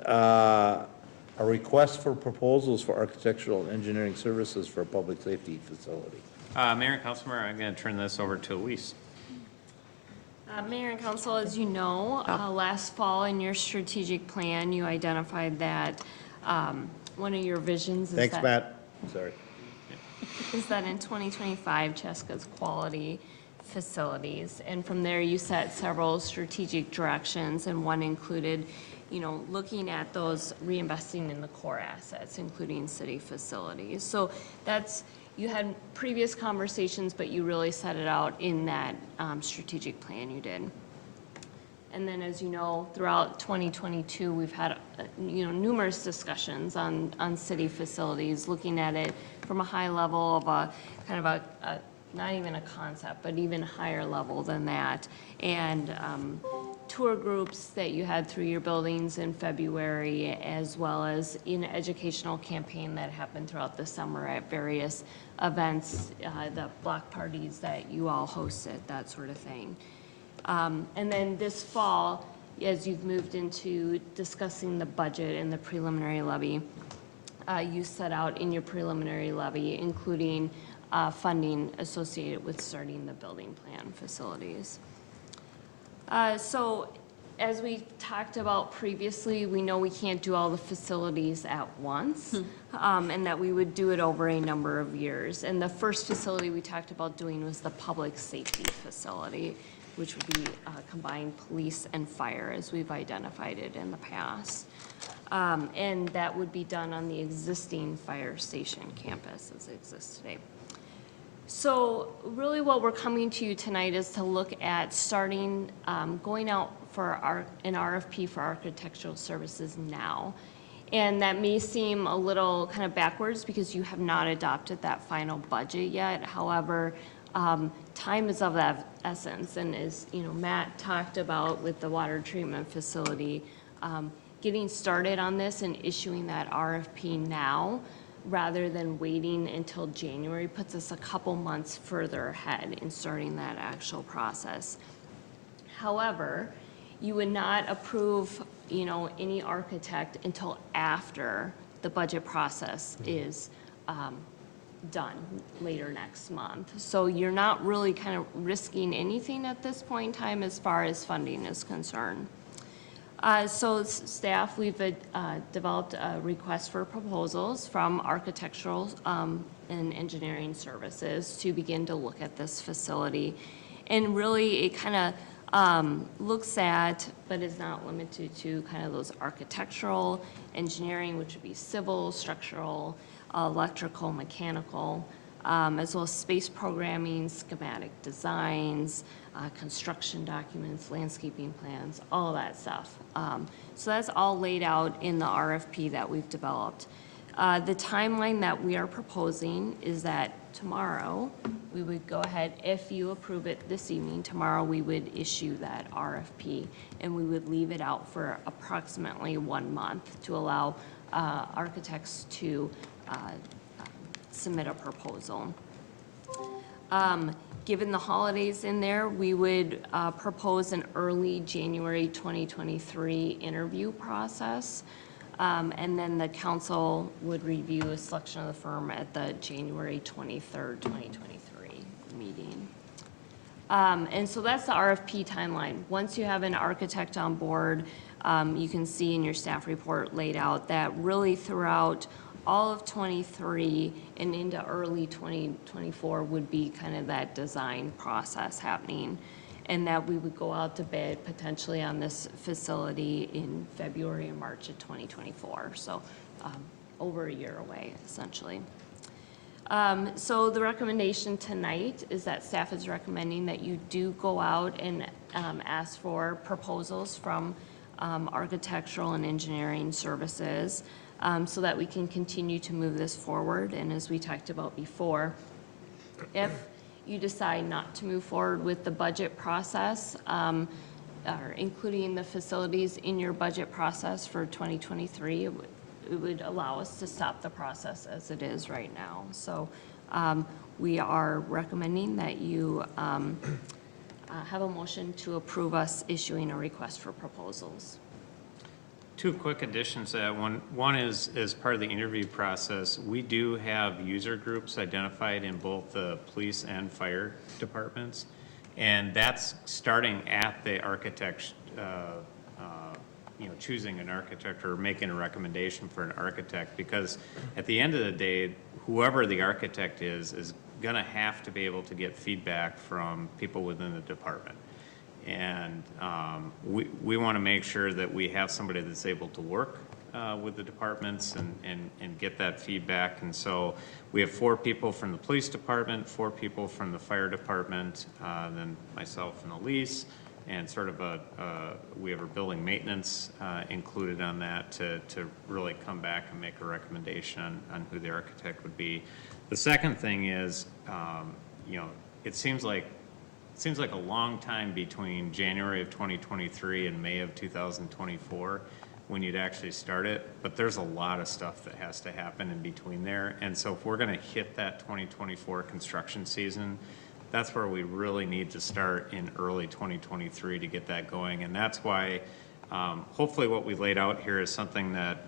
A request for proposals for architectural and engineering services for a public safety facility. Mayor and Councilmember, I'm going to turn this over to Elise. Mayor and council, as you know, last fall in your strategic plan, you identified that one of your visions is Thanks, that. Matt. Sorry. Is that in 2025, Chaska's quality facilities. And from there, you set several strategic directions, and one included, looking at those reinvesting in the core assets, including city facilities. So you had previous conversations, but you really set it out in that strategic plan you did. And then, as you know, throughout 2022, we've had, numerous discussions on city facilities, looking at it from a high level of a kind of a not even a concept, but even higher level than that. And tour groups that you had through your buildings in February, as well as an educational campaign that happened throughout the summer at various events, the block parties that you all hosted, that sort of thing. And then this fall, as you've moved into discussing the budget and the preliminary levy, you set out in your preliminary levy, including funding associated with starting the building plan facilities. So as we talked about previously, we know we can't do all the facilities at once, and that we would do it over a number of years. And the first facility we talked about doing was the public safety facility, which would be combined police and fire, as we've identified it in the past. And that would be done on the existing fire station campus as it exists today. So really what we're coming to you tonight is to look at starting, going out for an RFP for architectural services now. And that may seem a little kind of backwards because you have not adopted that final budget yet. However, time is of the essence, and as Matt talked about with the water treatment facility, getting started on this and issuing that RFP now rather than waiting until January puts us a couple months further ahead in starting that actual process. However, you would not approve, any architect until after the budget process is done later next month. So you're not really kind of risking anything at this point in time as far as funding is concerned. So staff, we've developed a request for proposals from architectural and engineering services to begin to look at this facility. And really, it kind of looks at, but is not limited to, kind of those architectural, engineering, which would be civil, structural, electrical, mechanical, as well as space programming, schematic designs, construction documents, landscaping plans, all of that stuff. So that's all laid out in the RFP that we've developed. The timeline that we are proposing is that tomorrow, we would go ahead, if you approve it this evening, tomorrow we would issue that RFP, and we would leave it out for approximately 1 month to allow architects to submit a proposal. Given the holidays in there, we would propose an early January 2023 interview process. And then the council would review a selection of the firm at the January 23rd, 2023 meeting. And so that's the RFP timeline. Once you have an architect on board, you can see in your staff report laid out that really throughout all of '23 and into early 2024 would be kind of that design process happening. And that we would go out to bid potentially on this facility in February and March of 2024. So over a year away, essentially. So the recommendation tonight is that staff is recommending that you do go out and ask for proposals from architectural and engineering services so that we can continue to move this forward. And as we talked about before, if you decide not to move forward with the budget process, or including the facilities in your budget process for 2023, it would allow us to stop the process as it is right now. So we are recommending that you have a motion to approve us issuing a request for proposals. Two quick additions to that. One is, as part of the interview process, we do have user groups identified in both the police and fire departments. And that's starting at the architect, choosing an architect or making a recommendation for an architect. Because at the end of the day, whoever the architect is gonna have to be able to get feedback from people within the department. And we want to make sure that we have somebody that's able to work with the departments and get that feedback. And so we have 4 people from the police department, 4 people from the fire department, then myself and Elise, and sort of we have our building maintenance included on that to really come back and make a recommendation on who the architect would be. The second thing is, it seems like a long time between January of 2023 and May of 2024 when you'd actually start it, but there's a lot of stuff that has to happen in between there. And so if we're gonna hit that 2024 construction season, that's where we really need to start in early 2023 to get that going. And that's why hopefully what we laid out here is something that,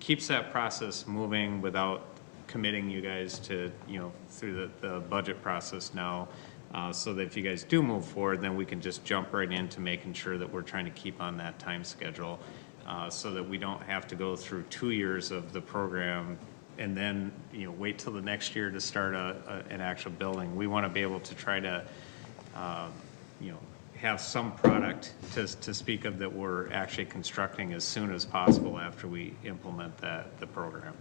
keeps that process moving without committing you guys to, through the budget process now. So that if you guys do move forward, then we can just jump right into making sure that we're trying to keep on that time schedule so that we don't have to go through 2 years of the program and then, wait till the next year to start an actual building. We want to be able to try to, have some product to speak of that we're actually constructing as soon as possible after we implement the program.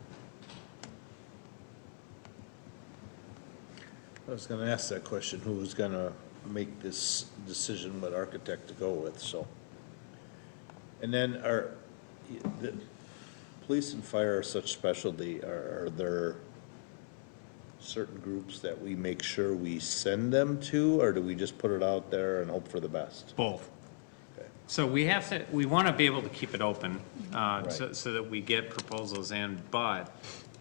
I was gonna ask that question, who was gonna make this decision what architect to go with, so. And then the police and fire are such specialty, are there certain groups that we make sure we send them to, or do we just put it out there and hope for the best? Both. Okay. So we want to be able to keep it open Right. so that we get proposals in, but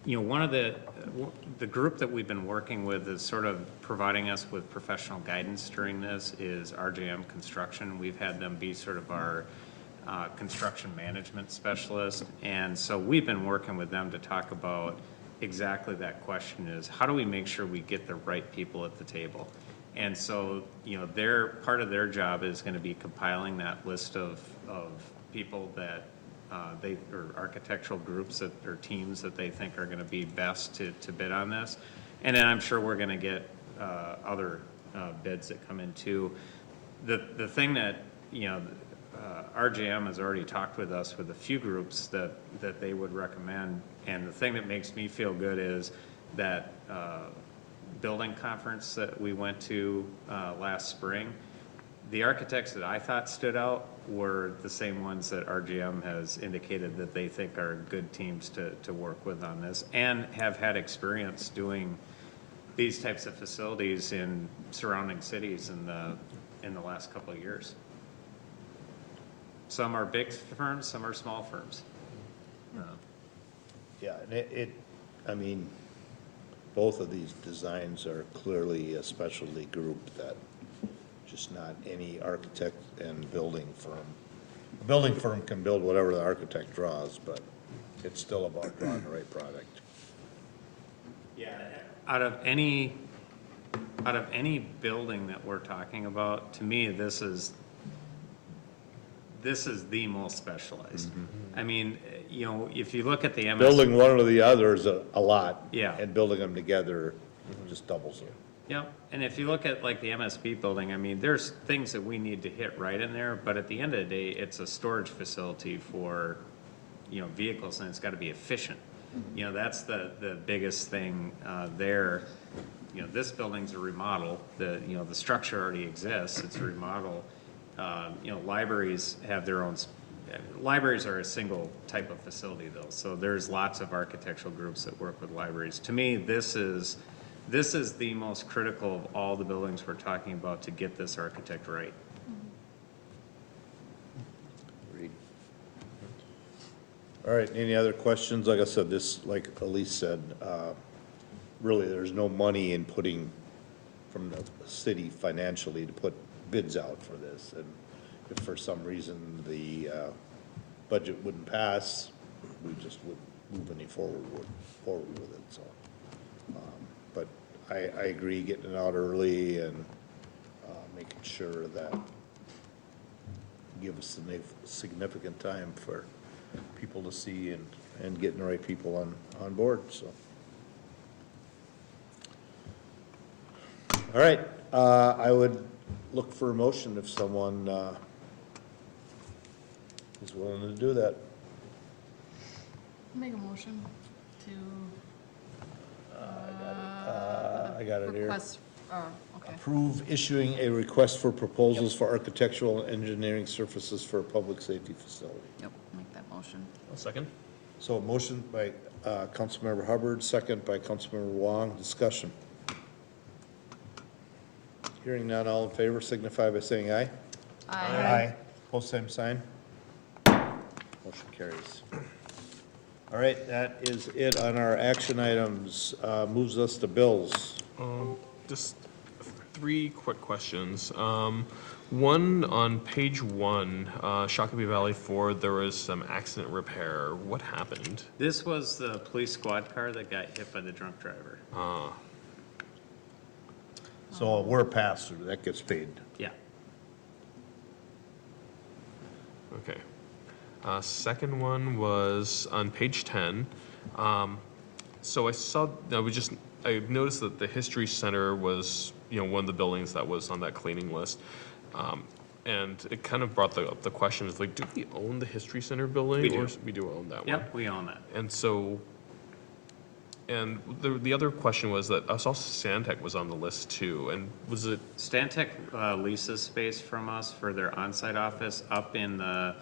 one of the group that we've been working with is sort of providing us with professional guidance during this is RJM Construction. We've had them be sort of our construction management specialist. And so we've been working with them to talk about exactly that question is, how do we make sure we get the right people at the table? And so, part of their job is going to be compiling that list of people that or architectural groups that, or teams that they think are gonna be best to bid on this. And then I'm sure we're gonna get, other, bids that come in too. The thing that, RJM has already talked with us with a few groups that they would recommend. And the thing that makes me feel good is that, building conference that we went to, last spring, the architects that I thought stood out were the same ones that RGM has indicated that they think are good teams to work with on this, and have had experience doing these types of facilities in surrounding cities in the last couple of years. Some are big firms, some are small firms. Yeah, and I mean, both of these designs are clearly a specialty group that just not any architect and building firm. A building firm can build whatever the architect draws, but it's still about drawing the right product. Yeah, out of any building that we're talking about, to me, this is the most specialized. I mean, if you look at the MS. Building one or the other is a lot. Yeah. And building them together just doubles it. Yep, and if you look at like the MSB building, I mean, there's things that we need to hit right in there, but at the end of the day, it's a storage facility for, vehicles, and it's gotta be efficient. That's the biggest thing, there. This building's a remodel, the structure already exists, it's a remodel. Libraries have their own, libraries are a single type of facility though, so there's lots of architectural groups that work with libraries. To me, this is the most critical of all the buildings we're talking about to get this architect right. Agreed. All right, any other questions? Like I said, this, like Elise said, really, there's no money in putting from the city financially to put bids out for this. And if for some reason the budget wouldn't pass, we just wouldn't move any forward with it, so. But I agree, getting it out early and making sure that give us significant time for people to see and getting the right people on board, so. All right, I would look for a motion if someone is willing to do that. Make a motion to. I got it here. Request, okay. Approve issuing a request for proposals for architectural and engineering surfaces for a public safety facility. Yep, make that motion. A second? So a motion by Councilmember Hubbard, second by Councilmember Wong. Discussion. Hearing none, all in favor signify by saying aye. Aye. Post same sign. Motion carries. All right, that is it on our action items. Moves us to bills. Just 3 quick questions. One, on page 1, Shakopee Valley Ford, there was some accident repair. What happened? This was the police squad car that got hit by the drunk driver. So we're a pass-through, that gets paid. Yeah. Okay. Second one was on page 10. So I noticed that the History Center was, one of the buildings that was on that cleaning list. And it kind of brought up the question is like, do we own the History Center building? We do. Or we do own that one. Yep, we own that. And so, and the other question was that I saw Stantec was on the list too, and was it? Stantec leases space from us for their on-site office up in the,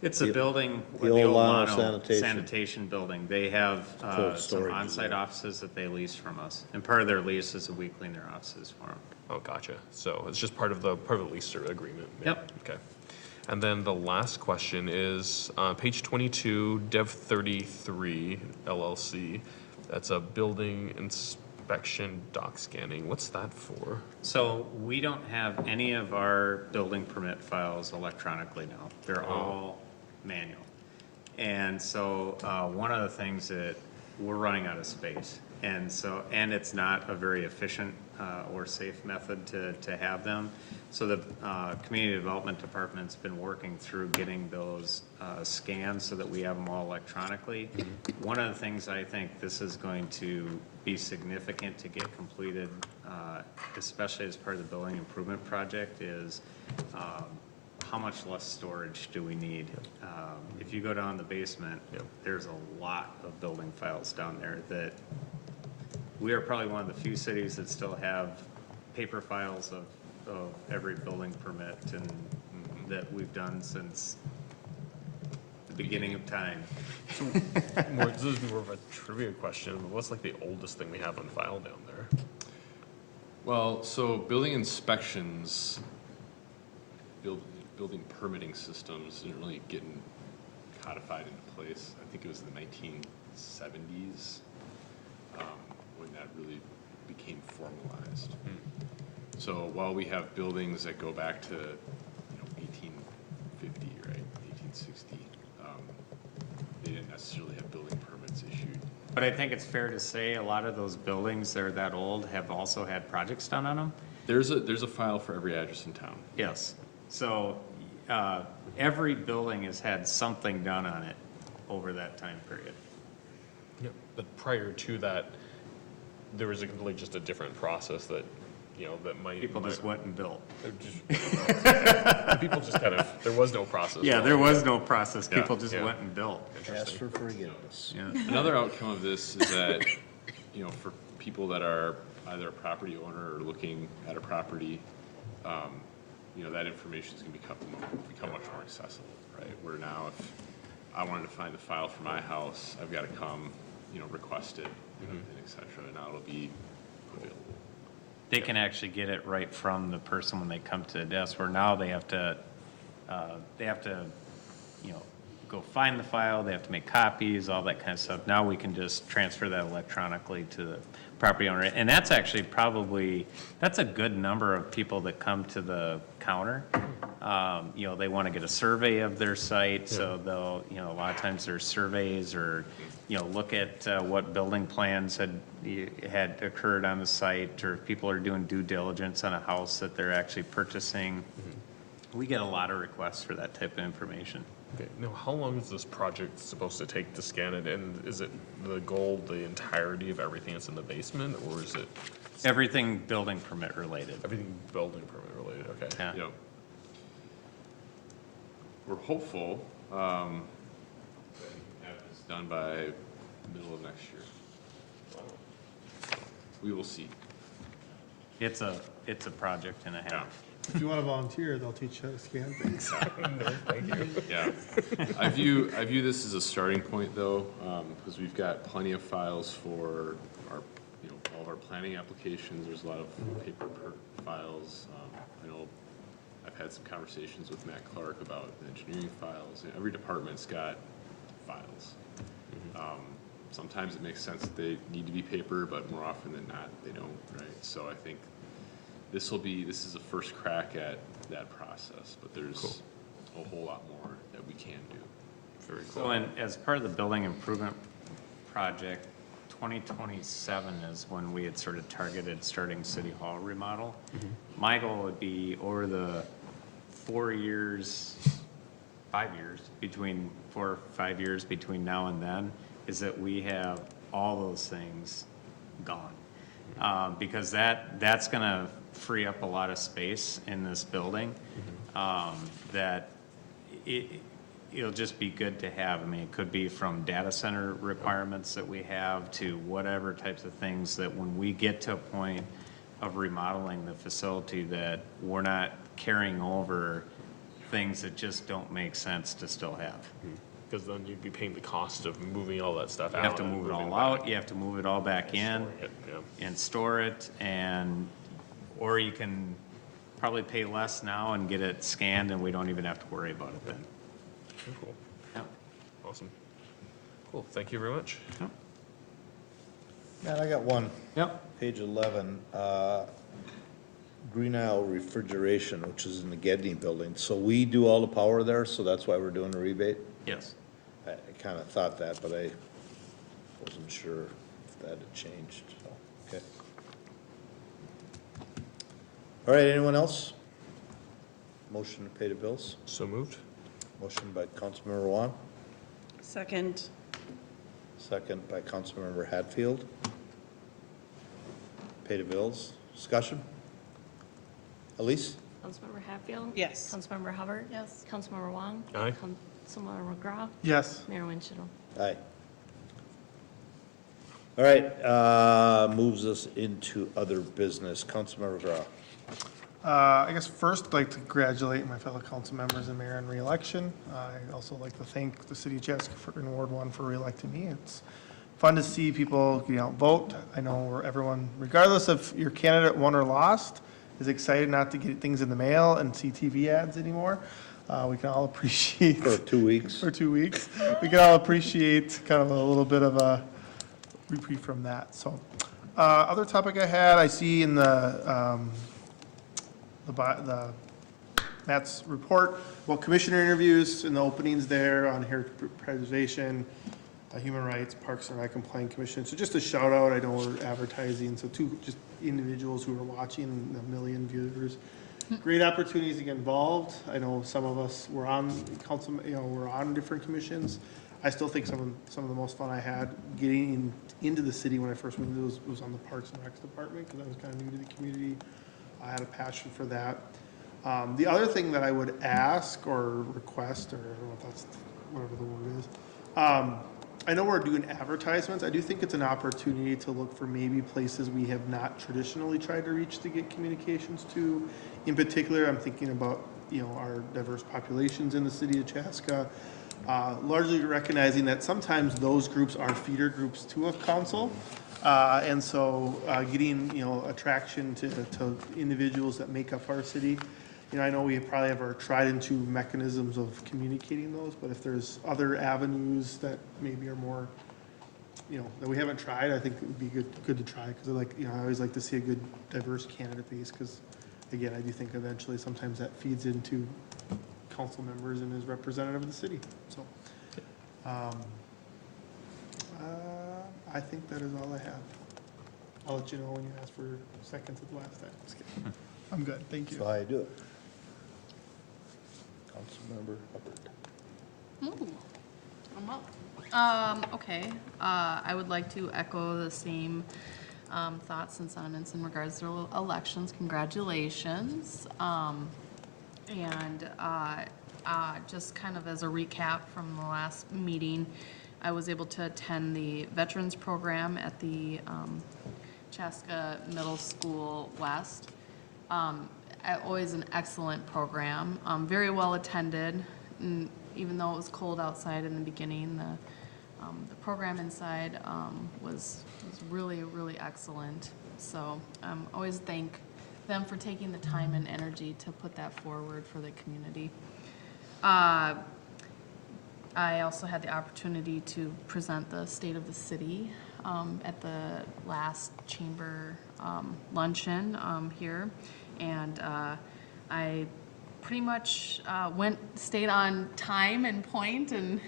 it's a building, the the old old Lano Lano sanitation. sanitation building. They have Cold some storage, on-site yeah. offices that they lease from us. And part of their lease is that we clean their offices for them. Oh, gotcha. So it's just part of the lease agreement. Yep. Okay. And then the last question is, page 22, Dev 33 LLC. That's a building inspection doc scanning. What's that for? So we don't have any of our building permit files electronically now. They're all manual. And so one of the things that we're running out of space. And so, and it's not a very efficient or safe method to have them. So the Community Development Department's been working through getting those scanned so that we have them all electronically. One of the things I think this is going to be significant to get completed, especially as part of the building improvement project, is how much less storage do we need? If you go down the basement, there's a lot of building files down there that we are probably one of the few cities that still have paper files of every building permit and that we've done since the beginning of time. This is more of a trivia question, but what's like the oldest thing we have on file down there? Well, so building inspections, building permitting systems didn't really get codified into place. I think it was the 1970s when that really became formalized. So while we have buildings that go back to 1850, right, 1860, they didn't necessarily have building permits issued. But I think it's fair to say a lot of those buildings that are that old have also had projects done on them. There's a file for every address in town. Yes. So every building has had something done on it over that time period. Yeah. But prior to that, there was like just a different process that, that might. People just went and built. People just kind of, there was no process. Yeah, there was no process. Yeah, People just yeah. went and built. Ask for forgiveness. Yeah. Another outcome of this is that, for people that are either a property owner or looking at a property, that information is going to become much more accessible, right? Where now, if I wanted to find the file for my house, I've got to come, request it, and et cetera, and now it'll be available. They can actually get it right from the person when they come to the desk, where now they have to, go find the file, they have to make copies, all that kind of stuff. Now we can just transfer that electronically to the property owner. And that's actually that's a good number of people that come to the counter. They want to get a survey of their site, so they'll, a lot of times there's surveys or, look at what building plans had occurred on the site, or if people are doing due diligence on a house that they're actually purchasing. We get a lot of requests for that type of information. Okay. Now, how long is this project supposed to take to scan it? And is it the goal, the entirety of everything that's in the basement, or is it Everything building permit related. everything building permit related? Okay. Yeah. We're hopeful that we can have this done by middle of next year. We will see. It's a project and a half. If you want to volunteer, they'll teach you how to scan things. No, thank you. Yeah. I view this as a starting point, though, because we've got plenty of files for our, all of our planning applications. There's a lot of paper files. I know I've had some conversations with Matt Clark about the engineering files. Every department's got files. Sometimes it makes sense that they need to be paper, but more often than not, they don't, right? So I think this is a first crack at that process, but there's a whole lot more that we can do. Very cool. So, and as part of the building improvement project, 2027 is when we had sort of targeted starting City Hall remodel. My goal would be over the 5 years between 4 or 5 years between now and then, is that we have all those things gone. Because that's gonna free up a lot of space in this building, that it'll just be good to have. I mean, it could be from data center requirements that we have to whatever types of things that when we get to a point of remodeling the facility, that we're not carrying over things that just don't make sense to still have. Because then you'd be paying the cost of moving all that stuff You out. have to move it all out, you have to move it all back in and store it, or you can probably pay less now and get it scanned, and we don't even have to worry about it then. Cool. Yeah. Awesome. Cool. Thank you very much. Man, I got one. Yep. Page 11, Green Isle Refrigeration, which is in the Gedney building. So we do all the power there, so that's why we're doing a rebate? Yes. I kind of thought that, but I wasn't sure if that had changed, so, okay. All right, anyone else? Motion to pay the bills? So moved. Motion by Councilmember Wong, Second. second by Councilmember Hatfield. Pay the bills, discussion? Elise? Councilmember Hatfield? Yes. Councilmember Hubbard? Yes. Councilmember Wong? Aye. Councilmember McGraw? Yes. Mayor Winchell? Aye. All right, moves us into other business. Councilmember Grau. I guess first, I'd like to congratulate my fellow council members and mayor on reelection. I also like to thank the city of Chaska for, in Ward 1 for reelecting me. It's fun to see people get out and vote. I know everyone, regardless of your candidate won or lost, is excited not to get things in the mail and see TV ads anymore. We can all appreciate. For 2 weeks. For 2 weeks. We can all appreciate kind of a little bit of a reprieve from that. So, other topic I had, I see in the Matt's report about commissioner interviews and the openings there on heritage preservation, human rights, parks and rec, and planning commission. So just a shout out, I know we're advertising, so two just individuals who are watching, a million viewers. Great opportunities to get involved. I know some of us were on council, we're on different commissions. I still think some of the most fun I had getting into the city when I first moved was on the Parks and Recs department, because I was kind of new to the community. I had a passion for that. The other thing that I would ask or request, or I don't know if that's whatever the word is, I know we're doing advertisements. I do think it's an opportunity to look for maybe places we have not traditionally tried to reach to get communications to. In particular, I'm thinking about, our diverse populations in the city of Chaska, largely recognizing that sometimes those groups are feeder groups to a council. And so getting, attraction to individuals that make up our city. I know we probably have our tried and true mechanisms of communicating those, but if there's other avenues that maybe are more, that we haven't tried, I think it would be good to try, because I always like to see a good diverse candidate base, because again, I do think eventually sometimes that feeds into council members and is representative of the city. So, I think that is all I have. I'll let you know when you ask for seconds at the last time. Just kidding. I'm good, thank you. So how you do it? Councilmember Hubbard. Ooh, I'm up. Okay, I would like to echo the same thoughts and sentiments in regards to elections. Congratulations. And just kind of as a recap from the last meeting, I was able to attend the Veterans Program at the Chaska Middle School West. Always an excellent program, very well attended, and even though it was cold outside in the beginning, the program inside was really, really excellent. So always thank them for taking the time and energy to put that forward for the community. I also had the opportunity to present the state of the city at the last chamber luncheon here, and I pretty much stayed on time and point, and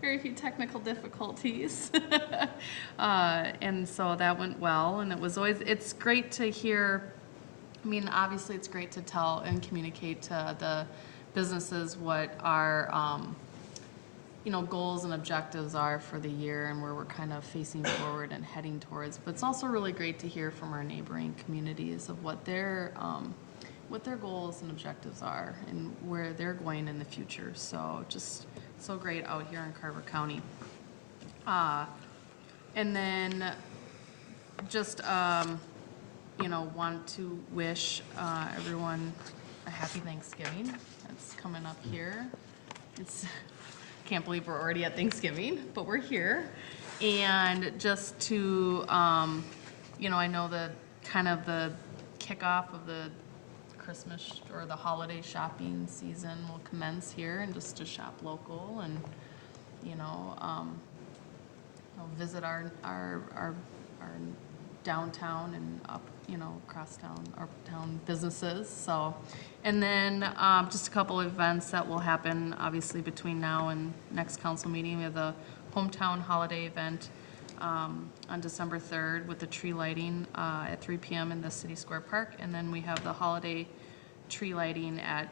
very few technical difficulties. And so that went well, and it's great to hear. I mean, obviously it's great to tell and communicate to the businesses what our goals and objectives are for the year and where we're kind of facing forward and heading towards. But it's also really great to hear from our neighboring communities of what their goals and objectives are and where they're going in the future. So just so great out here in Carver County. And then just want to wish everyone a happy Thanksgiving. It's coming up here. Can't believe we're already at Thanksgiving, but we're here. And just to, I know the kind of the kickoff of the Christmas or the holiday shopping season will commence here, and just to shop local and, visit our downtown and up, across town, uptown businesses. So, and then just a couple of events that will happen obviously between now and next council meeting. We have the hometown holiday event on December 3rd with the tree lighting at 3 PM in the City Square Park. And then we have the holiday tree lighting at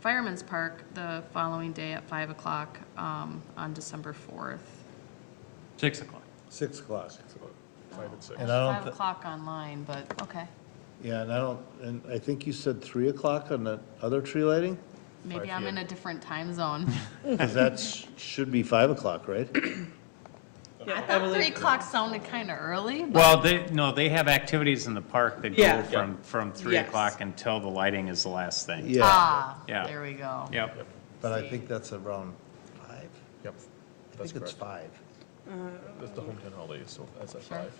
Fireman's Park the following day at 5 o'clock on December 4th. 6 o'clock. 6 o'clock. 5 and 6. And I don't, 5 o'clock online, but okay. yeah, and I think you said 3 o'clock on the other tree lighting? Maybe I'm in a different time zone. Because that should be 5 o'clock, right? I thought 3 o'clock sounded kind of early, but Well, they have activities in the park that Yeah. go from 3 Yes. o'clock until the lighting is the last thing. Yeah, Yeah. there we go. Yep. but I think that's around 5. Yep, I that's think it's correct. 5. That's the hometown holiday, so that's at Sure. 5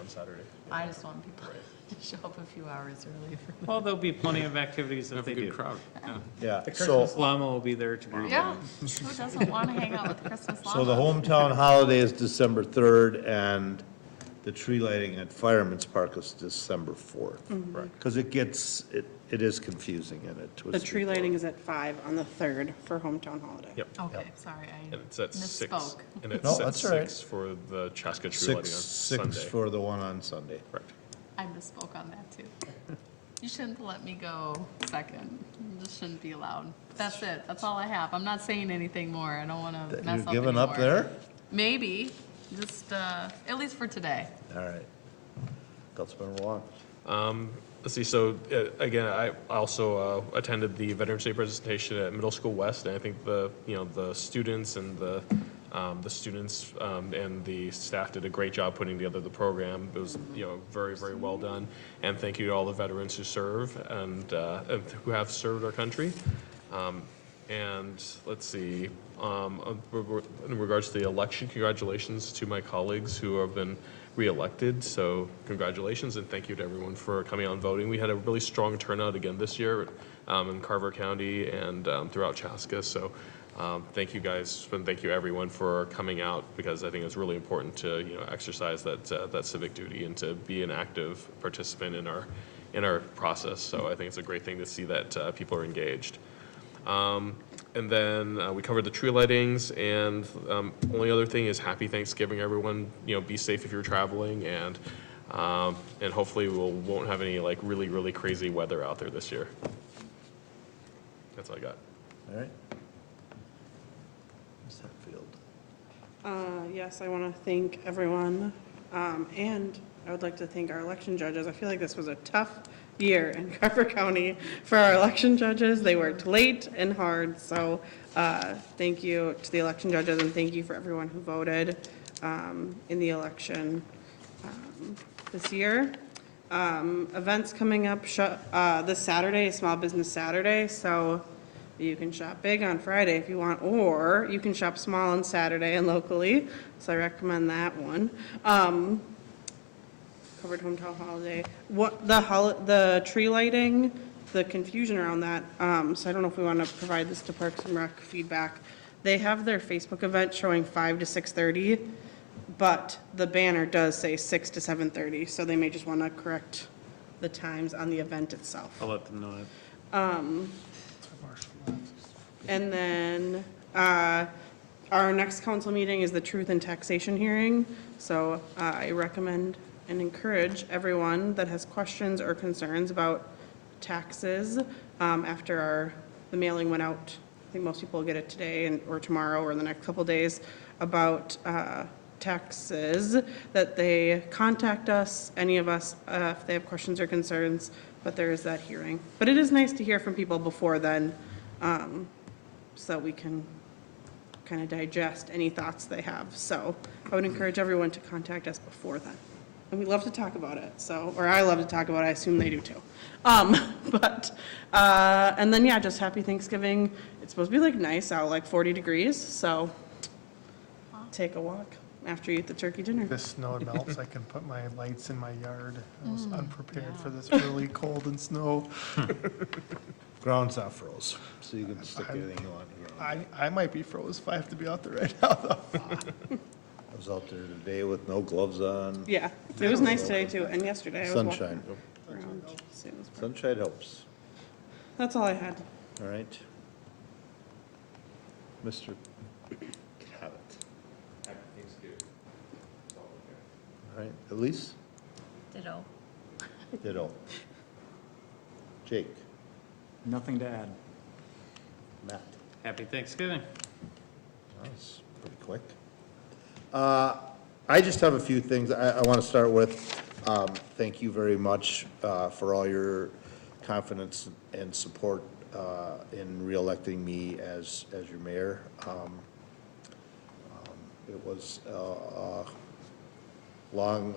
on Saturday. I just want people to show up a few hours early for that. Well, there'll be plenty of activities that Have a they good do. crowd, yeah. Yeah, The so, Christmas llama will be there tomorrow. Yeah, who doesn't want to hang out with Christmas llama? so the hometown holiday is December 3rd, and the tree lighting at Fireman's Park is December 4th. Because it is confusing in it. The tree lighting is at 5 on the 3rd for hometown holiday. Yep, Okay, sorry, I and it's at 6. misspoke. And it's No, at that's all right. 6 for the Chaska tree lighting on 6 Sunday. for the one on Sunday. Correct. I misspoke on that too. You shouldn't let me go second. This shouldn't be allowed. That's it. That's all I have. I'm not saying anything more. I don't want to That mess You're up giving up anymore. there? Maybe, just, at least for today. All right. Councilmember Wong. Let's see, so, again, I also attended the Veterans Day presentation at Middle School West, and I think the students and the staff did a great job putting together the program. It was, very, very well done. And thank you to all the veterans who serve and who have served our country. And let's see, in regards to the election, congratulations to my colleagues who have been reelected. So congratulations and thank you to everyone for coming out and voting. We had a really strong turnout again this year in Carver County and throughout Chaska. So thank you guys and thank you everyone for coming out, because I think it's really important to exercise that civic duty and to be an active participant in our process. So I think it's a great thing to see that people are engaged. And then we covered the tree lightings, and only other thing is happy Thanksgiving, everyone. Be safe if you're traveling, and hopefully won't have any like really, really crazy weather out there this year. That's all I got. All right. Ms. Hatfield. Yes, I want to thank everyone, and I would like to thank our election judges. I feel like this was a tough year in Carver County for our election judges. They worked late and hard, so thank you to the election judges, and thank you for everyone who voted in the election this year. Events coming up this Saturday, is Small Business Saturday, so you can shop big on Friday if you want, or you can shop small on Saturday and locally, so I recommend that one. Covered hometown holiday. What, the tree lighting, the confusion around that, so I don't know if we want to provide this to Parks and Rec feedback. They have their Facebook event showing 5 to 6:30, but the banner does say 6 to 7:30, so they may just want to correct the times on the event itself. I'll let them know that. And then, our next council meeting is the Truth and Taxation hearing, so I recommend and encourage everyone that has questions or concerns about taxes, after the mailing went out. I think most people will get it today or tomorrow or the next couple days about taxes, that they contact us, any of us, if they have questions or concerns, but there is that hearing. But it is nice to hear from people before then, so we can kind of digest any thoughts they have. So I would encourage everyone to contact us before then. And we love to talk about it, so, or I love to talk about it, I assume they do too. And then, yeah, just happy Thanksgiving. It's supposed to be like nice out, like 40 degrees, so take a walk after you eat the turkey dinner. The snow melts, I can put my lights in my yard. I was unprepared for this really cold and snow. Ground's not froze, so you can stick anything you want. I might be froze if I have to be out there right now, though. I was out there today with no gloves on. Yeah, it was nice today too, and yesterday I was walking Sunshine. around. St. Louis Park. Sunshine helps. That's all I had. All right. Mr. Cabot. right. Elise? Ditto. Ditto. Jake? Nothing to add. Matt? Happy Thanksgiving. That's pretty quick. I just have a few things I want to start with. Thank you very much for all your confidence and support in re-electing me as your mayor. It was a long,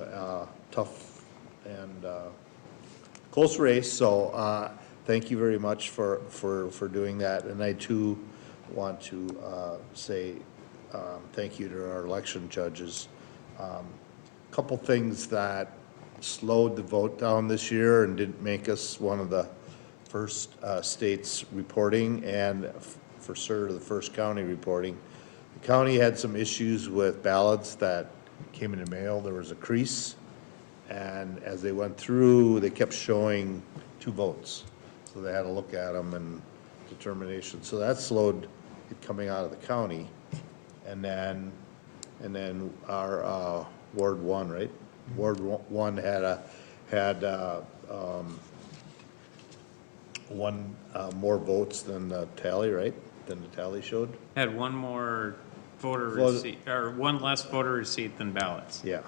tough, and close race, so thank you very much for doing that. And I too want to say thank you to our election judges. Couple things that slowed the vote down this year and didn't make us one of the first states reporting, and for sure the first county reporting. The county had some issues with ballots that came in the mail. There was a crease, and as they went through, they kept showing 2 votes. So they had to look at them and determination. So that slowed it coming out of the county. And then our Ward 1, right? Ward 1 had one more votes than the tally, right? Than the tally showed? Had one more voter receipt, or one less voter receipt than ballots. Yeah.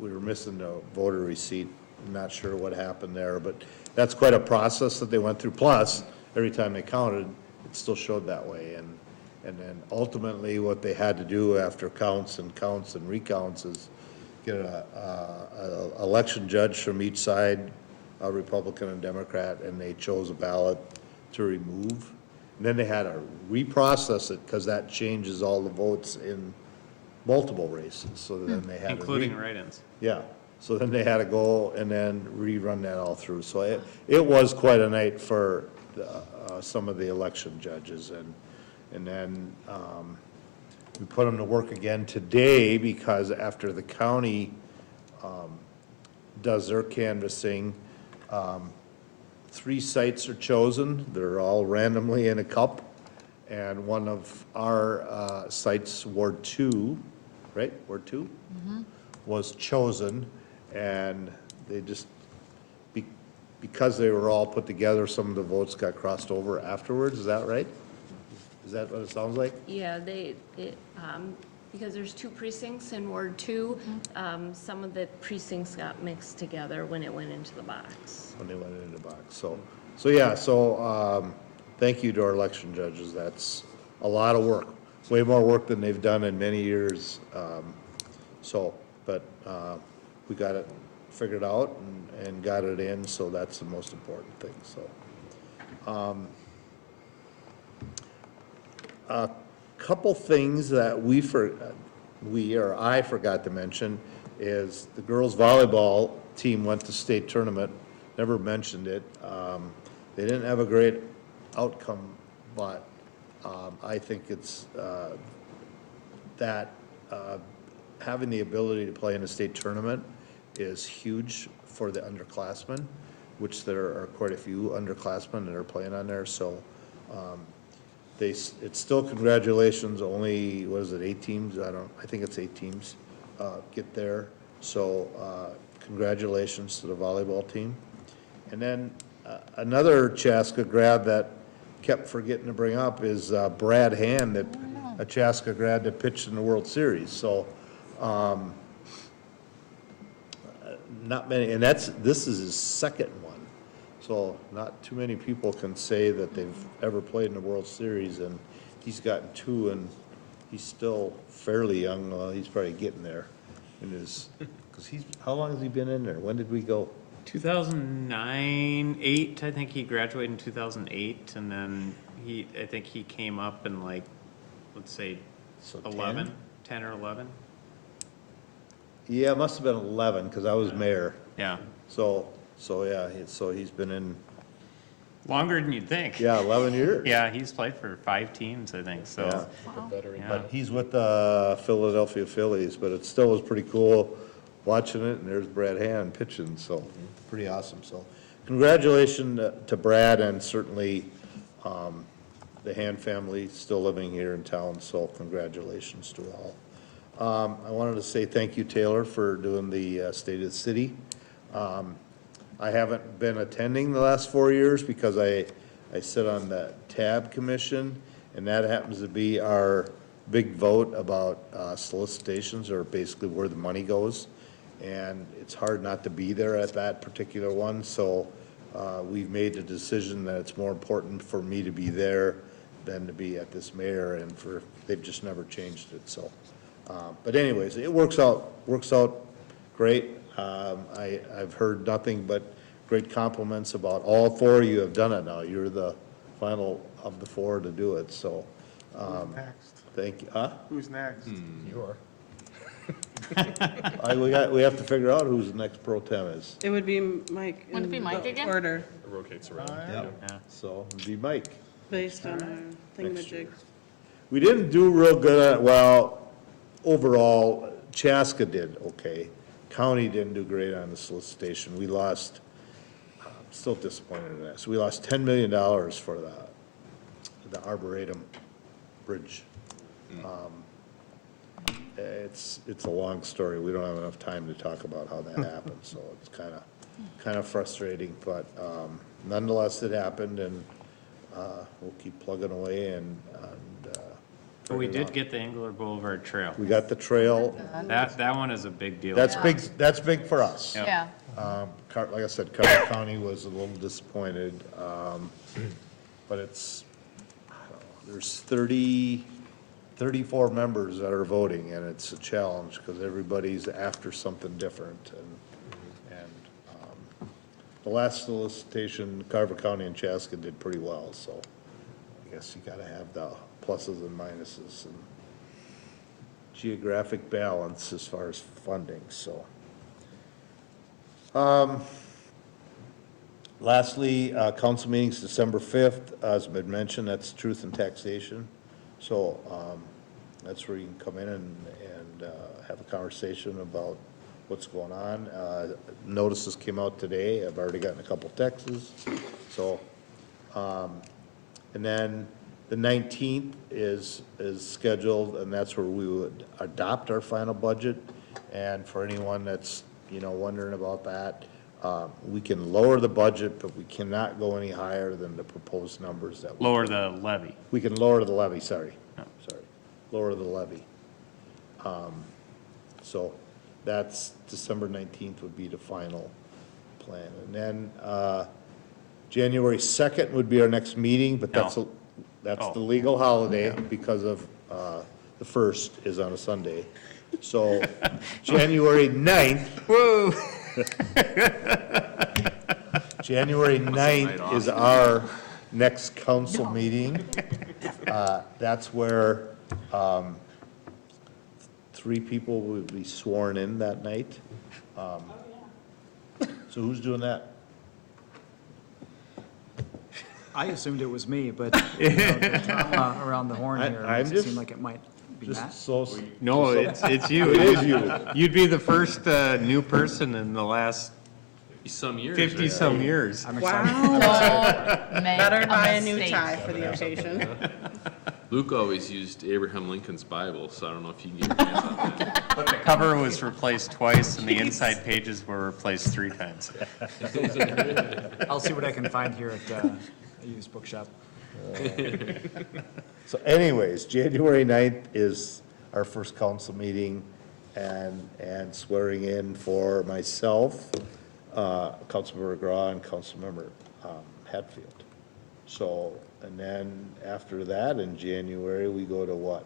We were missing the voter receipt. I'm not sure what happened there, but that's quite a process that they went through. Plus, every time they counted, it still showed that way. And then ultimately, what they had to do after counts and recounts is get a election judge from each side, a Republican and Democrat, and they chose a ballot to remove. And then they had to reprocess it, because that changes all the votes in multiple races, so then they had to. Including write-ins. Yeah, so then they had to go and then rerun that all through. So it was quite a night for some of the election judges, and then we put them to work again today, because after the county does their canvassing, 3 sites are chosen. They're all randomly in a cup, and one of our sites, Ward 2, right, Ward 2? Was chosen, and they just, because they were all put together, some of the votes got crossed over afterwards, is that right? Is that what it sounds like? Yeah, because there's 2 precincts in Ward 2, some of the precincts got mixed together when it went into the box. When they went into the box, so thank you to our election judges. That's a lot of work, way more work than they've done in many years. But we got it figured out and got it in, so that's the most important thing, so. A couple things that I forgot to mention is the girls volleyball team went to state tournament, never mentioned it. They didn't have a great outcome, but I think it's that having the ability to play in a state tournament is huge for the underclassmen, which there are quite a few underclassmen that are playing on there, so it's still congratulations, only, what is it, 8 teams? I think it's 8 teams get there, so congratulations to the volleyball team. And then another Chaska grad that kept forgetting to bring up is Brad Hand, a Chaska grad that pitched in the World Series, so not many, and this is his second one. So not too many people can say that they've ever played in the World Series, and he's gotten 2, and he's still fairly young. He's probably getting there in his, because how long has he been in there? When did we go? 2009, 8, I think he graduated in 2008, and then I think he came up in like, let's say, So 11, 10 or 11. Yeah, it must have been 11, because I was mayor. Yeah. So yeah, so he's been in, Longer than you'd think. yeah, 11 years. Yeah, he's played for 5 teams, I think, so. Yeah. Yeah. But he's with the Philadelphia Phillies, but it still was pretty cool watching it, and there's Brad Hand pitching, so pretty awesome. So congratulations to Brad, and certainly the Hand family still living here in town, so congratulations to all. I wanted to say thank you, Taylor, for doing the State of the City. I haven't been attending the last 4 years because I sit on the TAB Commission, and that happens to be our big vote about solicitations, or basically where the money goes. And it's hard not to be there at that particular one, so we've made the decision that it's more important for me to be there than to be at this mayor, and they've just never changed it, so. But anyways, it works out great. I've heard nothing but great compliments about all 4 of you have done it now. You're the final of the 4 to do it, so. Who's next? Thank you. Who's next? You are. We have to figure out who's the next pro tem is. It would be Mike. Wouldn't it be in Mike the again? Order, It rotates around. Yeah. So it'd be Mike. based on our Next thingamajig. year. We didn't do real good at, well, overall, Chaska did okay. County didn't do great on the solicitation. We lost, I'm still disappointed in that. So we lost $10 million for the Arboretum Bridge. It's a long story. We don't have enough time to talk about how that happened, so it's kind of frustrating, but nonetheless, it happened, and we'll keep plugging away and But we did get the Engler Boulevard Trail. we got the trail. That one is a big deal. That's big for us. Yeah. Like I said, Carter County was a little disappointed, but it's, I don't know, there's 34 members that are voting, and it's a challenge, because everybody's after something different, and the last solicitation, Carver County and Chaska did pretty well, so I guess you gotta have the pluses and minuses and geographic balance as far as funding, so. Lastly, council meetings December 5th, as been mentioned, that's truth and taxation. So, that's where you can come in and have a conversation about what's going on. Notices came out today. I've already gotten a couple texts. So, and then the 19th is scheduled, and that's where we would adopt our final budget. And for anyone that's, wondering about that, we can lower the budget, but we cannot go any higher than the proposed numbers that. Lower the levy. We can lower the levy, sorry. Oh. Sorry, lower the levy. So that's December 19th would be the final plan. And then, January 2nd would be our next meeting, but that's No. the legal holiday because of, the 1st is on a Sunday. So January 9th. Whoa. January 9th is our next council meeting. That's where 3 people will be sworn in that night. So who's doing that? I assumed it was me, but the drama around the horn here I'm makes it just- seem like it might be Matt. Just so. No, it's you. It is you. You'd be the first new person in the last Some years. 50-some years. I'm excited. Don't make Better buy a new mistake. tie for the occasion. Luke always used Abraham Lincoln's Bible, so I don't know if you can get your hands on that. But the cover was replaced twice, and the inside pages were replaced 3 times. I'll see what I can find here at a used bookshop. So anyways, January 9th is our first council meeting and swearing in for myself, Councilmember McGraw and Councilmember Hatfield. So, and then after that, in January, we go to what?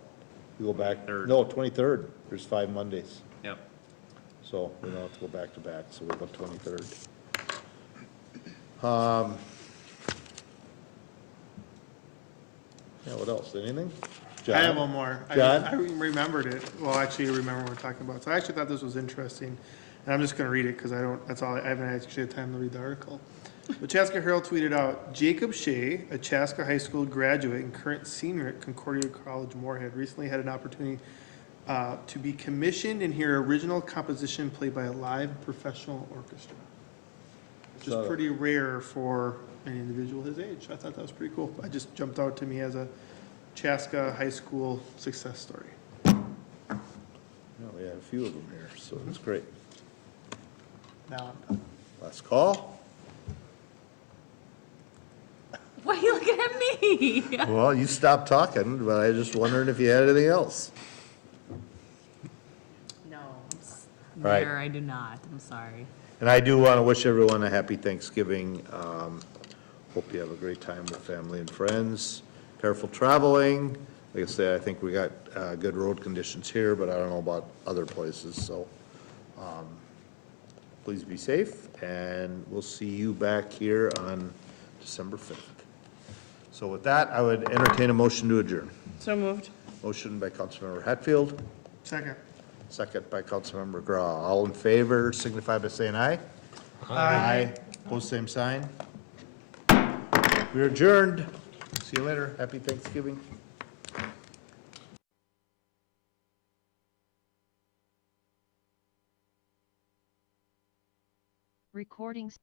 We go back, no, 23rd. There's 5 Mondays. Yep. So we don't have to go back to back, so we'll go 23rd. Yeah, what else? Anything? I have John? one more. John? I remembered it. Well, actually, I remember what we're talking about. So I actually thought this was interesting, and I'm just gonna read it, because that's all, I haven't actually had time to read the article. The Chaska Herald tweeted out, Jacob Shea, a Chaska High School graduate and current senior at Concordia College Moorhead, recently had an opportunity to be commissioned and hear original composition played by a live professional orchestra, which is pretty rare for an individual his age. I thought that was pretty cool. It just jumped out to me as a Chaska High School success story. few of them here, so it's great. Now, Last call? Why are you looking at me? Well, you stopped talking, but I was just wondering if you had anything else. No, right. Mayor, I do not. I'm sorry. And I do want to wish everyone a happy Thanksgiving. Hope you have a great time with family and friends. Careful traveling. Like I said, I think we got good road conditions here, but I don't know about other places, so please be safe, and we'll see you back here on December 5th. So with that, I would entertain a motion to adjourn. So moved. Motion by Councilmember Hatfield, second. second by Councilmember Grau. All in favor signify by saying aye. Aye. Pose same sign. We're adjourned. See you later. Happy Thanksgiving. Recordings.